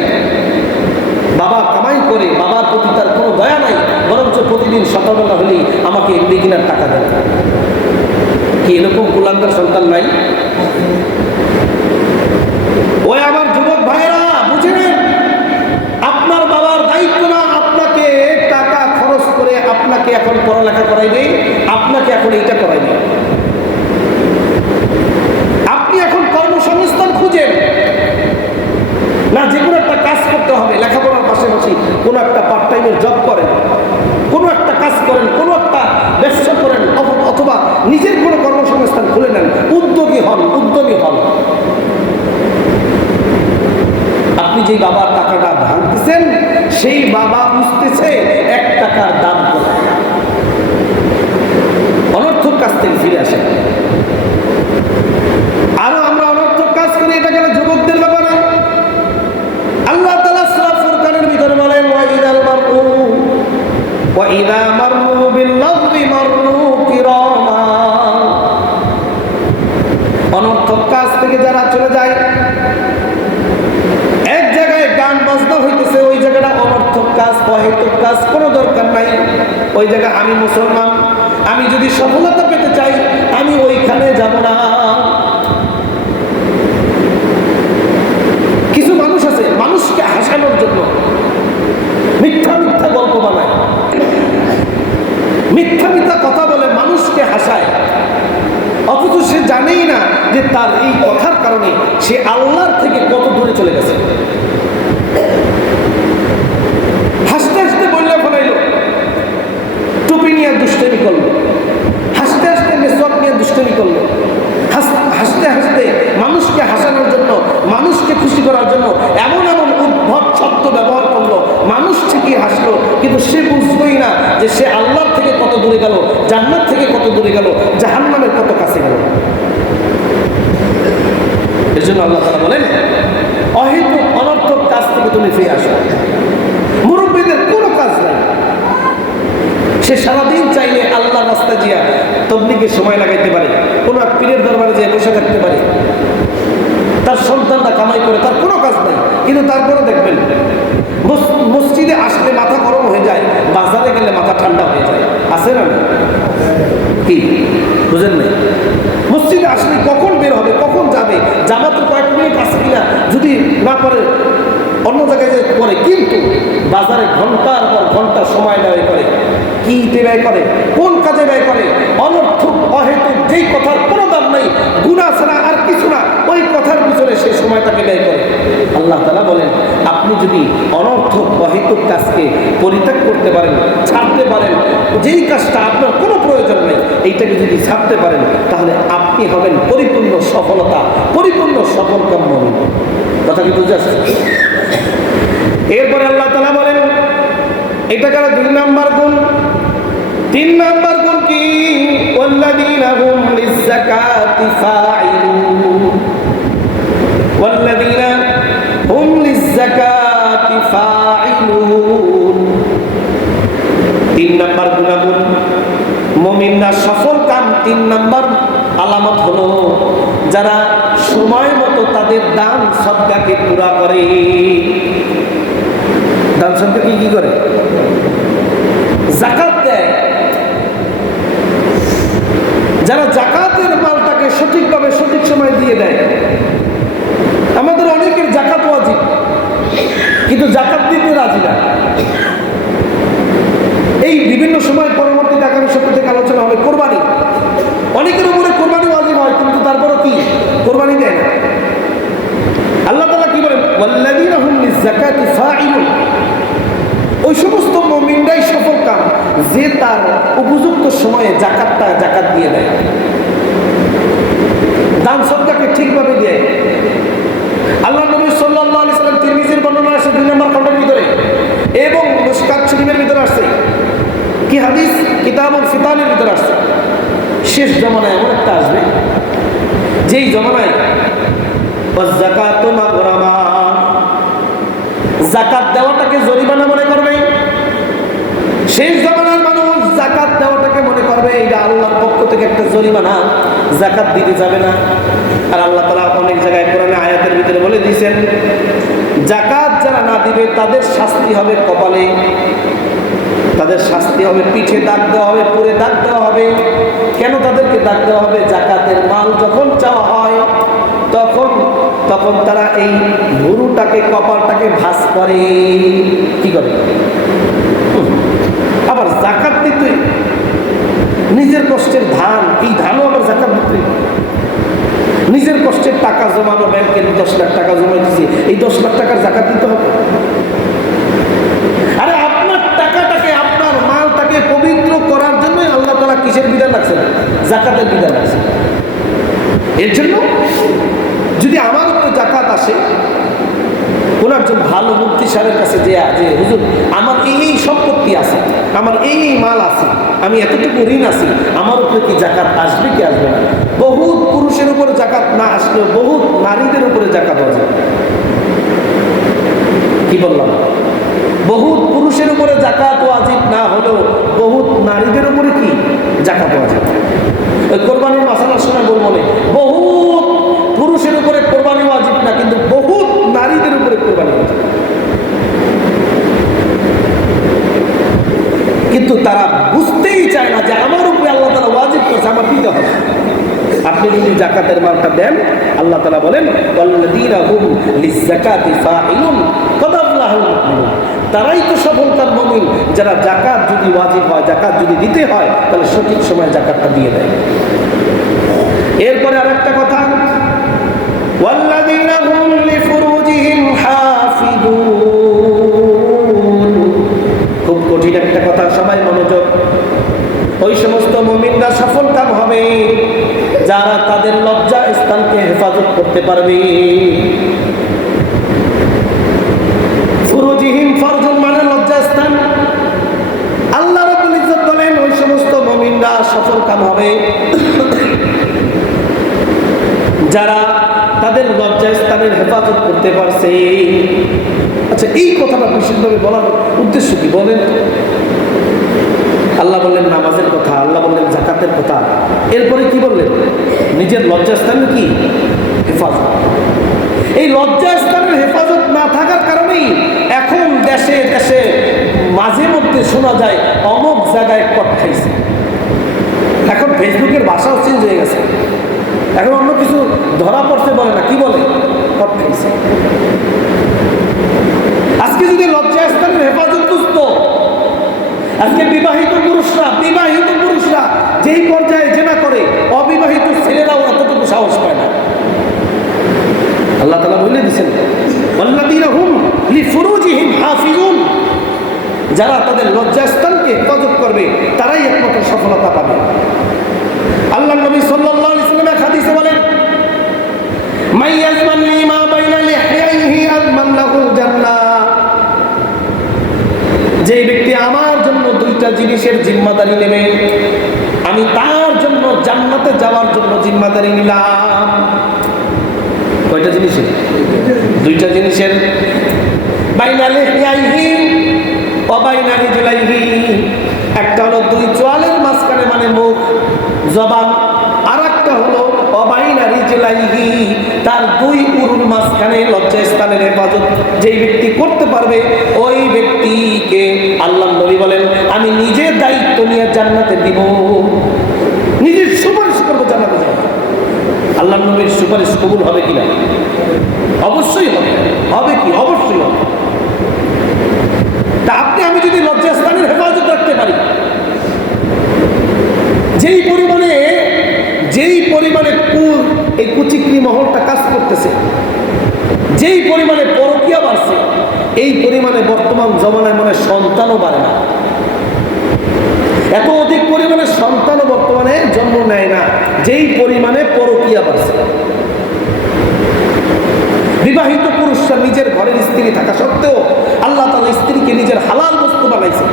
বাবা কামাই করে, বাবার প্রতি তার কোনো দয়া নাই, বরঞ্চ প্রতিদিন প্রতিদিন সকালবেলা হলেই আমাকে এমনি কিনার টাকা দেন। কি এরকম কুলাঙ্গার সন্তান নাই? ওই আমার যুবক ভাইরা বুঝে নেন, আপনার বাবার দায়িত্ব না আপনাকে টাকা খরচ করে আপনাকে এখন পড়ালেখা করাইবে, আপনাকে এখন এইটা করাইবে। আপনি এখন কর্মসংস্থান খুঁজেন না, যে কোনো একটা কাজ করতে হবে, লেখাপড়ার পাশাপাশি কোনো একটা পার্ট টাইমের জব করেন, কোনো একটা কাজ করেন, কোনো একটা ব্যবসা করেন, অথবা নিজের কোনো কর্মসংস্থান খুলে নেন, উদ্যোগী হন, উদ্যমী হন। আপনি যে বাবার টাকাটা ভাঙতেছেন, সেই বাবা বুঝতেছে 1 টাকার দাম কত। অনর্থক কাজ থেকে ফিরে আসেন। আরো আমরা অনর্থক কাজ করি, এটা গেল যুবকদের ব্যাপারে। আল্লাহ তাআলা সূরা ফুরকানের ভিতরে বলেন, ওয়াইদা মাররু বিল-লাগবি মাররু কিরামা। অনর্থক কাজ থেকে যারা চলে যায়, এক জায়গায় গান বাজনা হইতেছে, ওই জায়গাটা অনর্থক কাজ, অহেতুক কাজ, কোনো দরকার নাই। ওই জায়গায় আমি মুসলমান, আমি যদি সফলতা পেতে চাই আমি ওইখানে যাব না। কিছু মানুষ আছে মানুষকে হাসানোর জন্য মিথ্যা মিথ্যা গল্প বানায়, মিথ্যা মিথ্যা কথা বলে মানুষকে হাসায়, অথচ সে জানেই না যে তার এই কথার কারণে সে আল্লাহর থেকে কত দূরে চলে গেছে। হাসতে হাসতে বললে ফলাইলো, টুপি নিয়ে দুষ্টামি করলো, হাসতে হাসতে মেসওয়াক নিয়ে দুষ্টামি করলো, হাসতে হাসতে মানুষকে হাসানোর জন্য, মানুষকে খুশি করার জন্য এমন এমন উদ্ভট শব্দ ব্যবহার করলো, মানুষ ঠিকই হাসলো, কিন্তু সে বুঝলোই না যে সে আল্লাহর থেকে কত দূরে গেল, জান্নাত থেকে কত দূরে গেল, জাহান্নামের কত কাছে গেল। এর জন্য আল্লাহ তাআলা বলেন, অহেতুক অনর্থক কাজ থেকে তুমি ফিরে আসো। মুরব্বীদের কোনো কাজ নাই, সে সারাদিন চাইলে আল্লাহর রাস্তা দিয়া তবলিগে সময় লাগাইতে পারে, কোনো এক পীরের দরবারে যেয়ে বসে থাকতে পারে, তার সন্তানরা কামাই করে, তার কোনো কাজ নাই, কিন্তু তারপরে দেখবেন মসজিদে আসলে মাথা গরম হয়ে যায়, বাজারে গেলে মাথা ঠান্ডা হয়ে যায়। আছে না? কি বুঝেন নাই? মসজিদে আসলে কখন বের হবে, কখন যাবে, জামাতে কয়েক মিনিট আছে কিনা যদি না পারে অন্য জায়গায় যে করে, কিন্তু বাজারে ঘন্টার পর ঘন্টা সময় ব্যয় করে। কিতে ব্যয় করে, কোন কাজে ব্যয় করে? অনর্থক অহেতুক যেই কথার কোনো দাম নাই, গুনাহ ছাড়া আর কিছু না, ওই কথার পিছনে সেই সময়টাকে ব্যয় করে। আল্লাহ তাআলা বলেন, আপনি যদি অনর্থক অহেতুক কাজকে পরিত্যাগ করতে পারেন, ছাড়তে পারেন, যেই কাজটা আপনার কোনো প্রয়োজন নেই এইটাকে যদি ছাড়তে পারেন, তাহলে আপনি হবেন পরিপূর্ণ সফলতা, পরিপূর্ণ সফলকাম মুমিন। কথা কি বুঝে আসছে? এরপরে আল্লাহ তাআলা বলেন, এটা গেল 2 নাম্বার গুণ। 3 নাম্বার গুণ কি? ওয়াল্লাযীনা হুম লিয-যাকাতি ফাঈলুন, ওয়াল্লাযীনা হুম লিয-যাকাতি ফাঈলুন। 3 নাম্বার গুণাগুণ, মুমিনরা সফল কাম। 3 নাম্বার আলামত হলো যারা সময় মতো তাদের দান সদকাকে পুরা করে। দান সদকা কি করে? যাকাত দেয়। যারা যাকাতের মালটাকে সঠিকভাবে সঠিক সময় দিয়ে দেয়। আমাদের অনেকের যাকাত ওয়াজিব, কিন্তু যাকাত দিতে রাজি না। এই বিভিন্ন সময় পরবর্তীতে আগামী সপ্তাহ থেকে আলোচনা হবে কোরবানি। অনেকের উপরে কোরবানি ওয়াজিব হয়, কিন্তু তারপরও কি কোরবানি দেয় না। আল্লাহ তাআলা কি বলেন? ওয়াল্লাযীনা হুম লিয-যাকাতি ফাঈলুন। ওই সমস্ত মুমিনরাই সফল কাম যে তার উপযুক্ত সময়ে যাকাত দিয়ে দেয়, দান সদকাকে ঠিকভাবে দেয়। আল্লাহ নবী সাল্লাল্লাহু আলাইহি সাল্লাম তিরমিজির বর্ণনা আছে 2 নম্বর খণ্ডের ভিতরে, এবং মুশকাত শরীফের ভিতরে আসছে। কি হাদিস? কিতাবুল ফিতানের ভিতরে আসছে। শেষ জমানায় এমন একটা আসবে, যেই জমানায় যাকাতু মাগরামা, যাকাত দেওয়াটাকে জরিমানা মনে করবে। শেষ জমানার মানুষ যাকাত দেওয়াটাকে মনে করবে এটা আল্লাহর পক্ষ থেকে একটা জরিমানা, যাকাত দিতে যাবে না। আর আল্লাহ তাআলা অনেক জায়গায় কোরআনে আয়াতের ভিতরে বলে দিয়েছেন, যাকাত যারা না দিবে তাদের শাস্তি হবে কপালে। তাদের শাস্তি হবে, পিঠে দাগ দেওয়া হবে, পুরে দাগ দেওয়া হবে। কেন তাদেরকে দাগ দেওয়া হবে? জাকাতের মাল যখন চাওয়া হয় তখন তারা এই ভুরুটাকে, কপালটাকে ভাঁজ করে। কি করে? আবার জাকাত দিতে নিজের কষ্টের ধান, এই ধানও আবার জাকাত দিতে, নিজের কষ্টের টাকা জমানো, ব্যাংকের 10 লাখ টাকা জমা দিচ্ছে, এই 10 লাখ টাকার জাকাত দিতে হবে। আরে আপনার টাকাটাকে, আপনার মালটাকে পবিত্র করার জন্যই আল্লাহ তাআলা কিসের বিধান রাখছেন? জাকাতের বিধান রাখছেন। এর জন্য যদি আমার উপরে জাকাত আসে, কোন একজন ভালো মুফতি সাহেবের কাছে যে হুজুর আমার এই সম্পত্তি আছে, আমার এই মাল আছে, আমি এতটুকু ঋণ আছি, আমার উপরে কি জাকাত আসবে কি আসবে না? বহুত পুরুষের উপরে জাকাত না আসলেও বহুত নারীদের উপরে জাকাত আছে। কি বললাম? বহুত পুরুষের উপরে জাকাত ওয়াজিব না হলেও বহুত নারীদের উপরে কি জাকাত ওয়াজিব। ওই কোরবানির মাসালার সময় বলবো না, বহুত পুরুষের উপরে কোরবানি ওয়াজিব না, কিন্তু বহুত নারীদের উপরে কোরবানি ওয়াজিব। কিন্তু তারা বুঝতেই চায় না যে আমার উপরে আল্লাহ তাআলা ওয়াজিব করছে, আমার দিতে হবে। আপনি যদি জাকাতের মালটা দেন, আল্লাহ তাআলা বলেন ওয়াল্লাযীনা হুম লিয-যাকাতি ফাঈলুন ক্বাদ আফলাহাল মুমিনুন, তারাই তো সফলকাম মুমিন যারা জাকাত যদি ওয়াজিব হয়, জাকাত যদি দিতে হয়, তাহলে সঠিক সময়ে জাকাতটা দিয়ে দেয়। এরপরে আরেকটা কথা, ওয়াল্লাযীনা হুম লিফুরুজিহিম হাফিজুন, খুব কঠিন একটা কথা, সবাই মনোযোগ। ওই সমস্ত মুমিনরা সফলকাম হবে যারা তাদের লজ্জা স্থানকে হেফাজত করতে পারবে। ফুরুজিহিম ফারজুন মানে লজ্জা স্থান। আল্লাহ রাব্বুল ইজ্জত বলেন ওই সমস্ত মুমিনরা সফলকাম হবে যারা তাদের লজ্জা স্থানের হেফাজত করতে পারছে। আচ্ছা, এই কথাটা বিশেষভাবে বলার উদ্দেশ্য কি বলেন? আল্লাহ বললেন নামাজের কথা, আল্লাহ বললেন জাকাতের কথা, এরপরে কি বললেন? নিজের লজ্জাস্থানের কি হেফাজত। এই লজ্জাস্থানের হেফাজত না থাকার কারণেই এখন দেশে দেশে মাঝে মধ্যে শোনা যায় অমুক জায়গায় কট খাইছে। এখন ফেসবুকের ভাষাও চেঞ্জ হয়ে গেছে, এখন অন্য কিছু ধরা পড়তে বলে না, কি বলে? কট খাইছে। আজকে যদি লজ্জাস্থানের হেফাজত বুঝতো, আজকে বিবাহিত পুরুষরা যেই পর্যায়ে জেনা করে, অবিবাহিত ছেলেরাও এতটুকু সাহস পায় না। আল্লাহ তাআলা বলে দিয়েছেন ওয়াল্লাযীনা হুম লিফুরুজিহিম হাফিজুন, যারা তাদের লজ্জাস্থানকে হেফাজত করবে তারাই একমাত্র সফলতা পাবে। আল্লাহর নবী সাল্লাল্লাহু আলাইহি ওয়াসাল্লাম এক হাদিসে বলেন মাইয়াজমান লিমা বাইনা লিহইহি আযমান লাহুল জান্নাহ, যে ব্যক্তি আমার জন্য দুইটা জিনিসের জিম্মাদারি নেবে, আমি তার জন্য জান্নাতে যাওয়ার জন্য জিম্মাদারি নিলাম। কয়টা জিনিসের? দুইটা জিনিসের। বাইনা লিহইহি ওয়া বাইনা রিজলাইহি, একটা হলো দুই চোয়ালের মাঝখানে মানে মুখ জবান, আর একটা হলো ওয়া বাইনা রিজলাইহি, তার দুই উরুর মাঝখানে লজ্জাস্থানের হেফাজত যেই ব্যক্তি করতে পারবে ওই ব্যক্তিকে আল্লাহ নবী বলেন আমি নিজে দায়িত্ব নিয়ে জান্নাতে দিব, নিজের সুপারিশ করবো জান্নাতে যাব। আল্লাহ নবীর সুপারিশ কবুল হবে কিনা? অবশ্যই হবে। হবে কি? অবশ্যই হবে। তা আপনি আমি যদি লজ্জাস্থানের হেফাজত রাখতে পারি, যেই পরিমাণে এই কুচিকরি মহলটা কাজ করতেছে, যেই পরিমাণে পরকীয়া বাড়ছে, এই পরিমাণে বর্তমান জমানায় মানে সন্তানও বাড়ে না। এত অধিক পরিমাণে সন্তানও বর্তমানে জন্ম নেয় না, যেই পরিমাণে পরকীয়া বাড়ছে। বিবাহিত পুরুষরা নিজের ঘরের স্ত্রী থাকা সত্ত্বেও আল্লাহ তাআলা স্ত্রীকে নিজের হালাল বস্তু বানাইছে,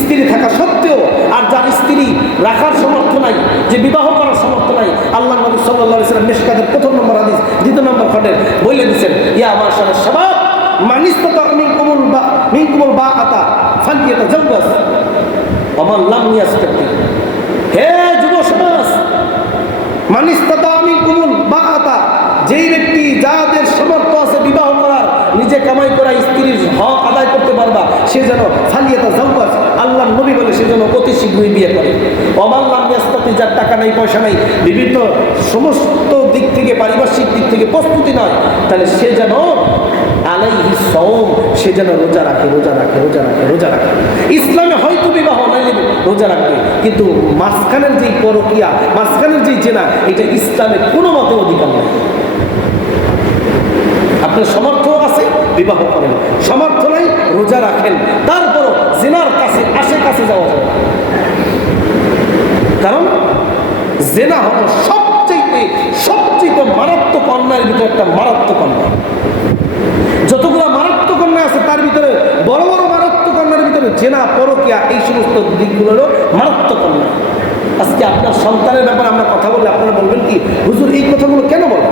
স্ত্রী থাকা সত্ত্বেও। আর যার স্ত্রী রাখার সামর্থ্য নাই, যে বিবাহ করার সামর্থ্য নাই, আল্লাহ নবী সাল্লাল্লাহু আলাইহি ওয়াসাল্লাম মিশকাতের 1 নম্বর হাদিস 2 নম্বর খণ্ডে বলে দিয়েছেন ইয়া মাশাআর শাবাব মান ইসতাতা মিনকুমুল বাআতা ফালইয়াতাজাওয়াজ ওয়া মান লাম ইয়াস্তাতি। হে যুব সমাজ, মান ইসতাতা মিনকুমুল বাআতা, যেই ব্যক্তি যাদের সামর্থ্য আছে বিবাহ করার, নিজে কামাই করা স্ত্রীর হক আদায় করতে পারবা, সে যেন ফালইয়াতাজাওয়াজ, আল্লাহ শীঘ্রই বিয়ে করে। অমাল্লাম ব্যস্তাতে, যার টাকা নাই পয়সা নাই, বিভিন্ন সমস্ত দিক থেকে পারিপার্শ্বিক দিক থেকে প্রস্তুতি নয়, তাহলে সে যেন আলাইহি সওম, সে যেন রোজা রাখে, রোজা রাখে, রোজা রাখে, রোজা রাখে। ইসলামে হয়তো বিবাহ নাইলে রোজা রাখবে, কিন্তু মাঝখানের যেই পরকিয়া, মাঝখানের যেই জেনা, এটা ইসলামে কোনো মতে অধিকার নেই। আপনার সমর্থ আছে বিবাহ করেন, সমর্থ নাই রোজা রাখেন, তারপরও জেনার কাছে কাছে যাওয়া যাবে। কারণ জেনা হলো সবচেয়ে মারাত্মক অন্যায়ের ভিতরে একটা মারাত্মক অন্যায়। যতগুলো মারাত্মক অন্যায় আছে তার ভিতরে বড় বড় মারাত্মক অন্যায়ের ভিতরে জেনা, পরকিয়া, এই সমস্ত দিকগুলো হলো মারাত্মক অন্যায়। আজকে আপনার সন্তানের ব্যাপারে আমরা কথা বললে আপনারা বলবেন কি, হুজুর এই কথাগুলো কেন বলেন?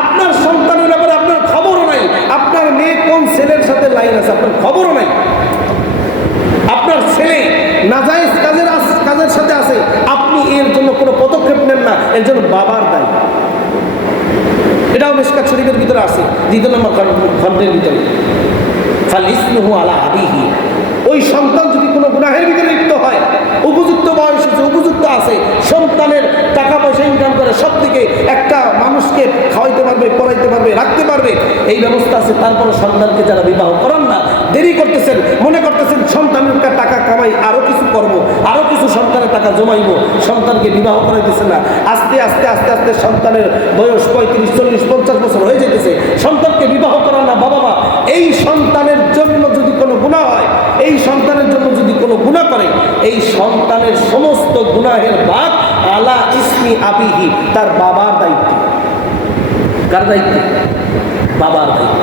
আপনার সন্তানের ব্যাপারে আপনার খবরও নাই, আপনার মেয়ে কোন ছেলের সাথে লাইন আছে আপনার খবরও নাই, আপনার ছেলে নাজায়েজ কাজের সাথে আছে, আপনি এর জন্য কোনো পদক্ষেপ নেন না, এর জন্য বাবার দায়ী। এটাও মিশকাত শরীফের ভিতরে আছে, 2 নম্বর খণ্ডের ভিতরে। ফালিসনুহু আলা আবিহি, ওই সন্তান যদি কোনো গুনাহের ভিতরে লিপ্ত হয়, উপযুক্ত বয়স আছে, উপযুক্ত আছে, সন্তানের টাকা পয়সা ইনকাম করে, সব দিকে একটা মানুষকে খাওয়াইতে পারবে, পড়াইতে পারবে, রাখতে পারবে, এই ব্যবস্থা আছে, তারপরে সন্তানকে যারা বিবাহ করান না, দেরি করতেছেন, মনে করতেছেন সন্তানের টাকা কামাই, আরো কিছু করব, আরো কিছু সন্তানের টাকা জমাইব, সন্তানকে বিবাহ করাইতেছেন না। আস্তে আস্তে আস্তে আস্তে সন্তানের বয়স 35, 40, 50 বছর হয়ে যেতেছে, সন্তানকে বিবাহ করান না। বাবা, এই সন্তানের জন্য যদি কোনো গুনাহ হয়, এই সন্তানের জন্য যদি কোনো গুনাহ করে, এই সন্তানের সমস্ত গুনাহের ভাগ আলা ইসমি আবিহি, তার বাবার দায়িত্ব। কার দায়িত্ব? বাবার দায়িত্ব।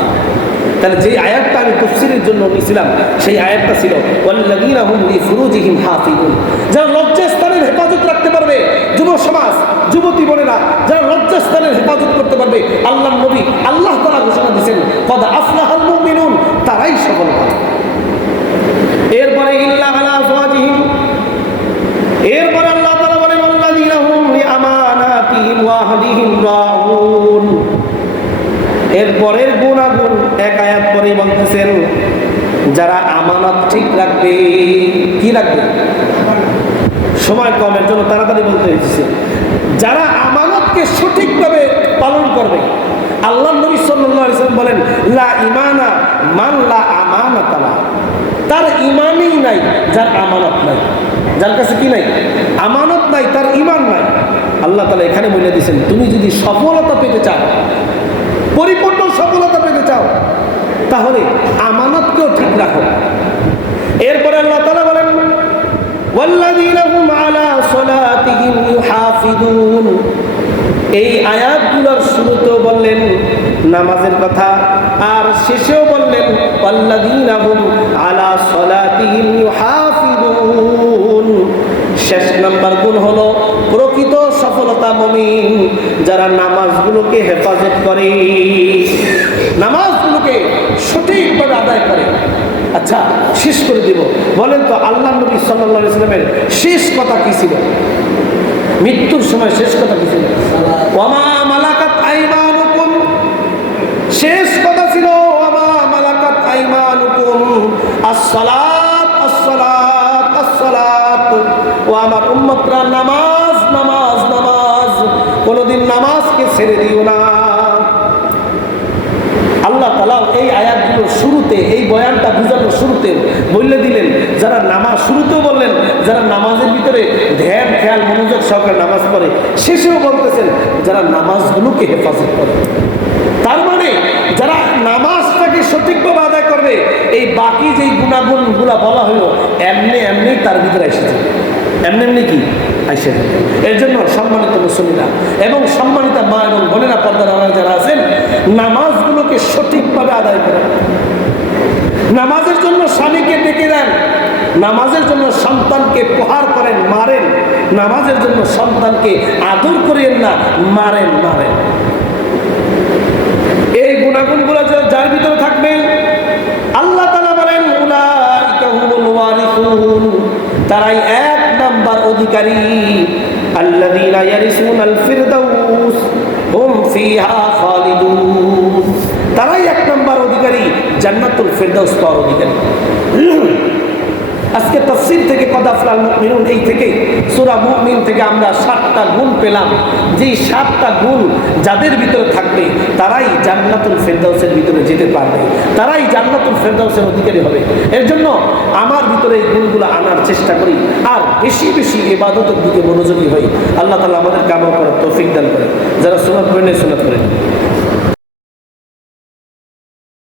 তাহলে যে আয়াতটা আমি তাফসীরের জন্য নিয়েছিলাম, সেই আয়াতটা ছিল ওয়াল্লাযীনা হুম লিফুরুজিহিম হাফিজুন, যারা লজ্জাস্থানের হেফাজত রাখতে পারবে, যুব সমাজ, যুবতী বোনেরা, যারা লজ্জাস্থানের হেফাজত করতে পারবে, আল্লাহর নবী, আল্লাহ তাআলা ঘোষণা দিয়েছেন কদ আফলাহাল মুমিনুন, তারাই সফল হবে। এরপরে ইল্লা আলা আজওয়াজিহিম, এরপরে আল্লাহ তাআলা বলেন ওয়াল্লাযীনা হুম লিআমানাতিহিম ওয়া আহদিহিম রাউন। এরপরের গুণাগুণ এক আয়াত পরেই বলতেছেন, যারা আমানত ঠিক রাখবে। কি রাখবে? সময় কমের জন্য তাড়াতাড়ি বলতে হয়েছে। যারা আমানতকে সঠিকভাবে পালন করবে। আল্লাহ নবী সাল্লাল্লাহু আলাইহি ওয়াসাল্লাম বলেন লা ঈমানা মান লা আমানাতা লা, তার ঈমানই নাই যার আমানত নাই। যার কাছে কি নাই? আমানত নাই, তার ঈমান নাই। আল্লাহ তাআলা এখানে বলে দিয়েছেন, তুমি যদি সফলতা পেতে চাও, পরিপূর্ণ সফলতা পেতে চাও, তাহলে আমানতকেও ঠিক রাখো। এরপরে আল্লাহ তাআলা বলেন ওয়াল্লাযীনা হুম আলা সালাতিহিম ইউহাফিজুন। এই আয়াতগুলোর শুরুতেও বললেন নামাজের কথা, আর শেষেও বললেন ওয়াল্লাযীনা হুম আলা সালাতিহিম ইউহাফিজুন। শেষ নাম্বার গুণ হলো প্রকৃত সফলতা মুমিন, যারা নামাজগুলোকে হেফাজত করে, নামাজগুলোকে সঠিকভাবে আদায় করে। আচ্ছা, শেষ করে দিব, বলেন তো আল্লাহ নবী সাল্লাল্লাহু আলাইহি ওয়াসাল্লামের শেষ কথা কি ছিল? মৃত্যুর সময় শেষ কথা কি ছিল? ওয়ামা মালাকাত আইমানুকুম, শেষ কথা ছিল ওয়ামা মালাকাত আইমানুকুম আস-সালাত আস-সালাত আস-সালাত। ও আমার উম্মতরা, নামাজ নামাজ নামাজ, কোনদিন নামাজকে ছেড়ে দিও না। আল্লাহ তাআলা এই আয়াতগুলোর শুরুতে, এই বয়ানটা বুঝানোর শুরুতে বলে দিলেন, যারা নামাজ, শুরুতেও বললেন যারা নামাজের ভিতরে ধ্যান, খেয়াল, মনোযোগ সহকারে নামাজ পড়ে, শেষেও বলতেছেন যারা নামাজগুলোকে হেফাজত করে। তার মানে যারা নামাজটাকে সঠিকভাবে আদায় করবে, এই বাকি যেই গুণাগুণগুলা বলা হলো এমনি এমনি তার ভিতরে এসেছে, এমনি এমনি কি আইসে। এর জন্য সম্মানিত মুসলিমরা এবং সম্মানিত মা এবং বোনেরা, পর্দার আড়ালে যারা আছেন, নামাজগুলোকে সঠিকভাবে আদায় করেন। নামাজের জন্য স্বামীকে ডেকে দেন, নামাজের জন্য সন্তানকে প্রহার করেন, মারেন, নামাজের জন্য সন্তানকে আদর করেন না, মারেন। এই গুণাগুণগুলো যার ভিতরে থাকবে, আল্লাহ তাআলা বলেন উলাইকা হুমুল ওয়ারিসুন, তারাই 1 নাম্বার অধিকারী। আল্লাযীনা ইয়ারিসুনাল ফিরদাউস হুম ফিহা খালিদুন, তারাই 1 নাম্বার অধিকারী, জান্নাতুল ফিরদাউস পাওয়ার অধিকারী। আজকে তাফসীর থেকে কদ আফলাল মুমিনুন এই থেকে সূরা মুমিন থেকে আমরা 7টা গুণ পেলাম, যেই 7টা গুণ যাদের ভিতরে থাকবে তারাই জান্নাতুল ফেরদাউসের ভিতরে যেতে পারবে, তারাই জান্নাতুল ফেরদাউসের অধিকারী হবে। এর জন্য আমার ভিতরে এই গুণগুলো আনার চেষ্টা করি আর বেশি বেশি ইবাদতের দিকে মনোযোগী হই। আল্লাহ তাআলা আমাদেরকে আমল করার তৌফিক দান করেন। যারা সুন্নাত করেন সুন্নাত করেন।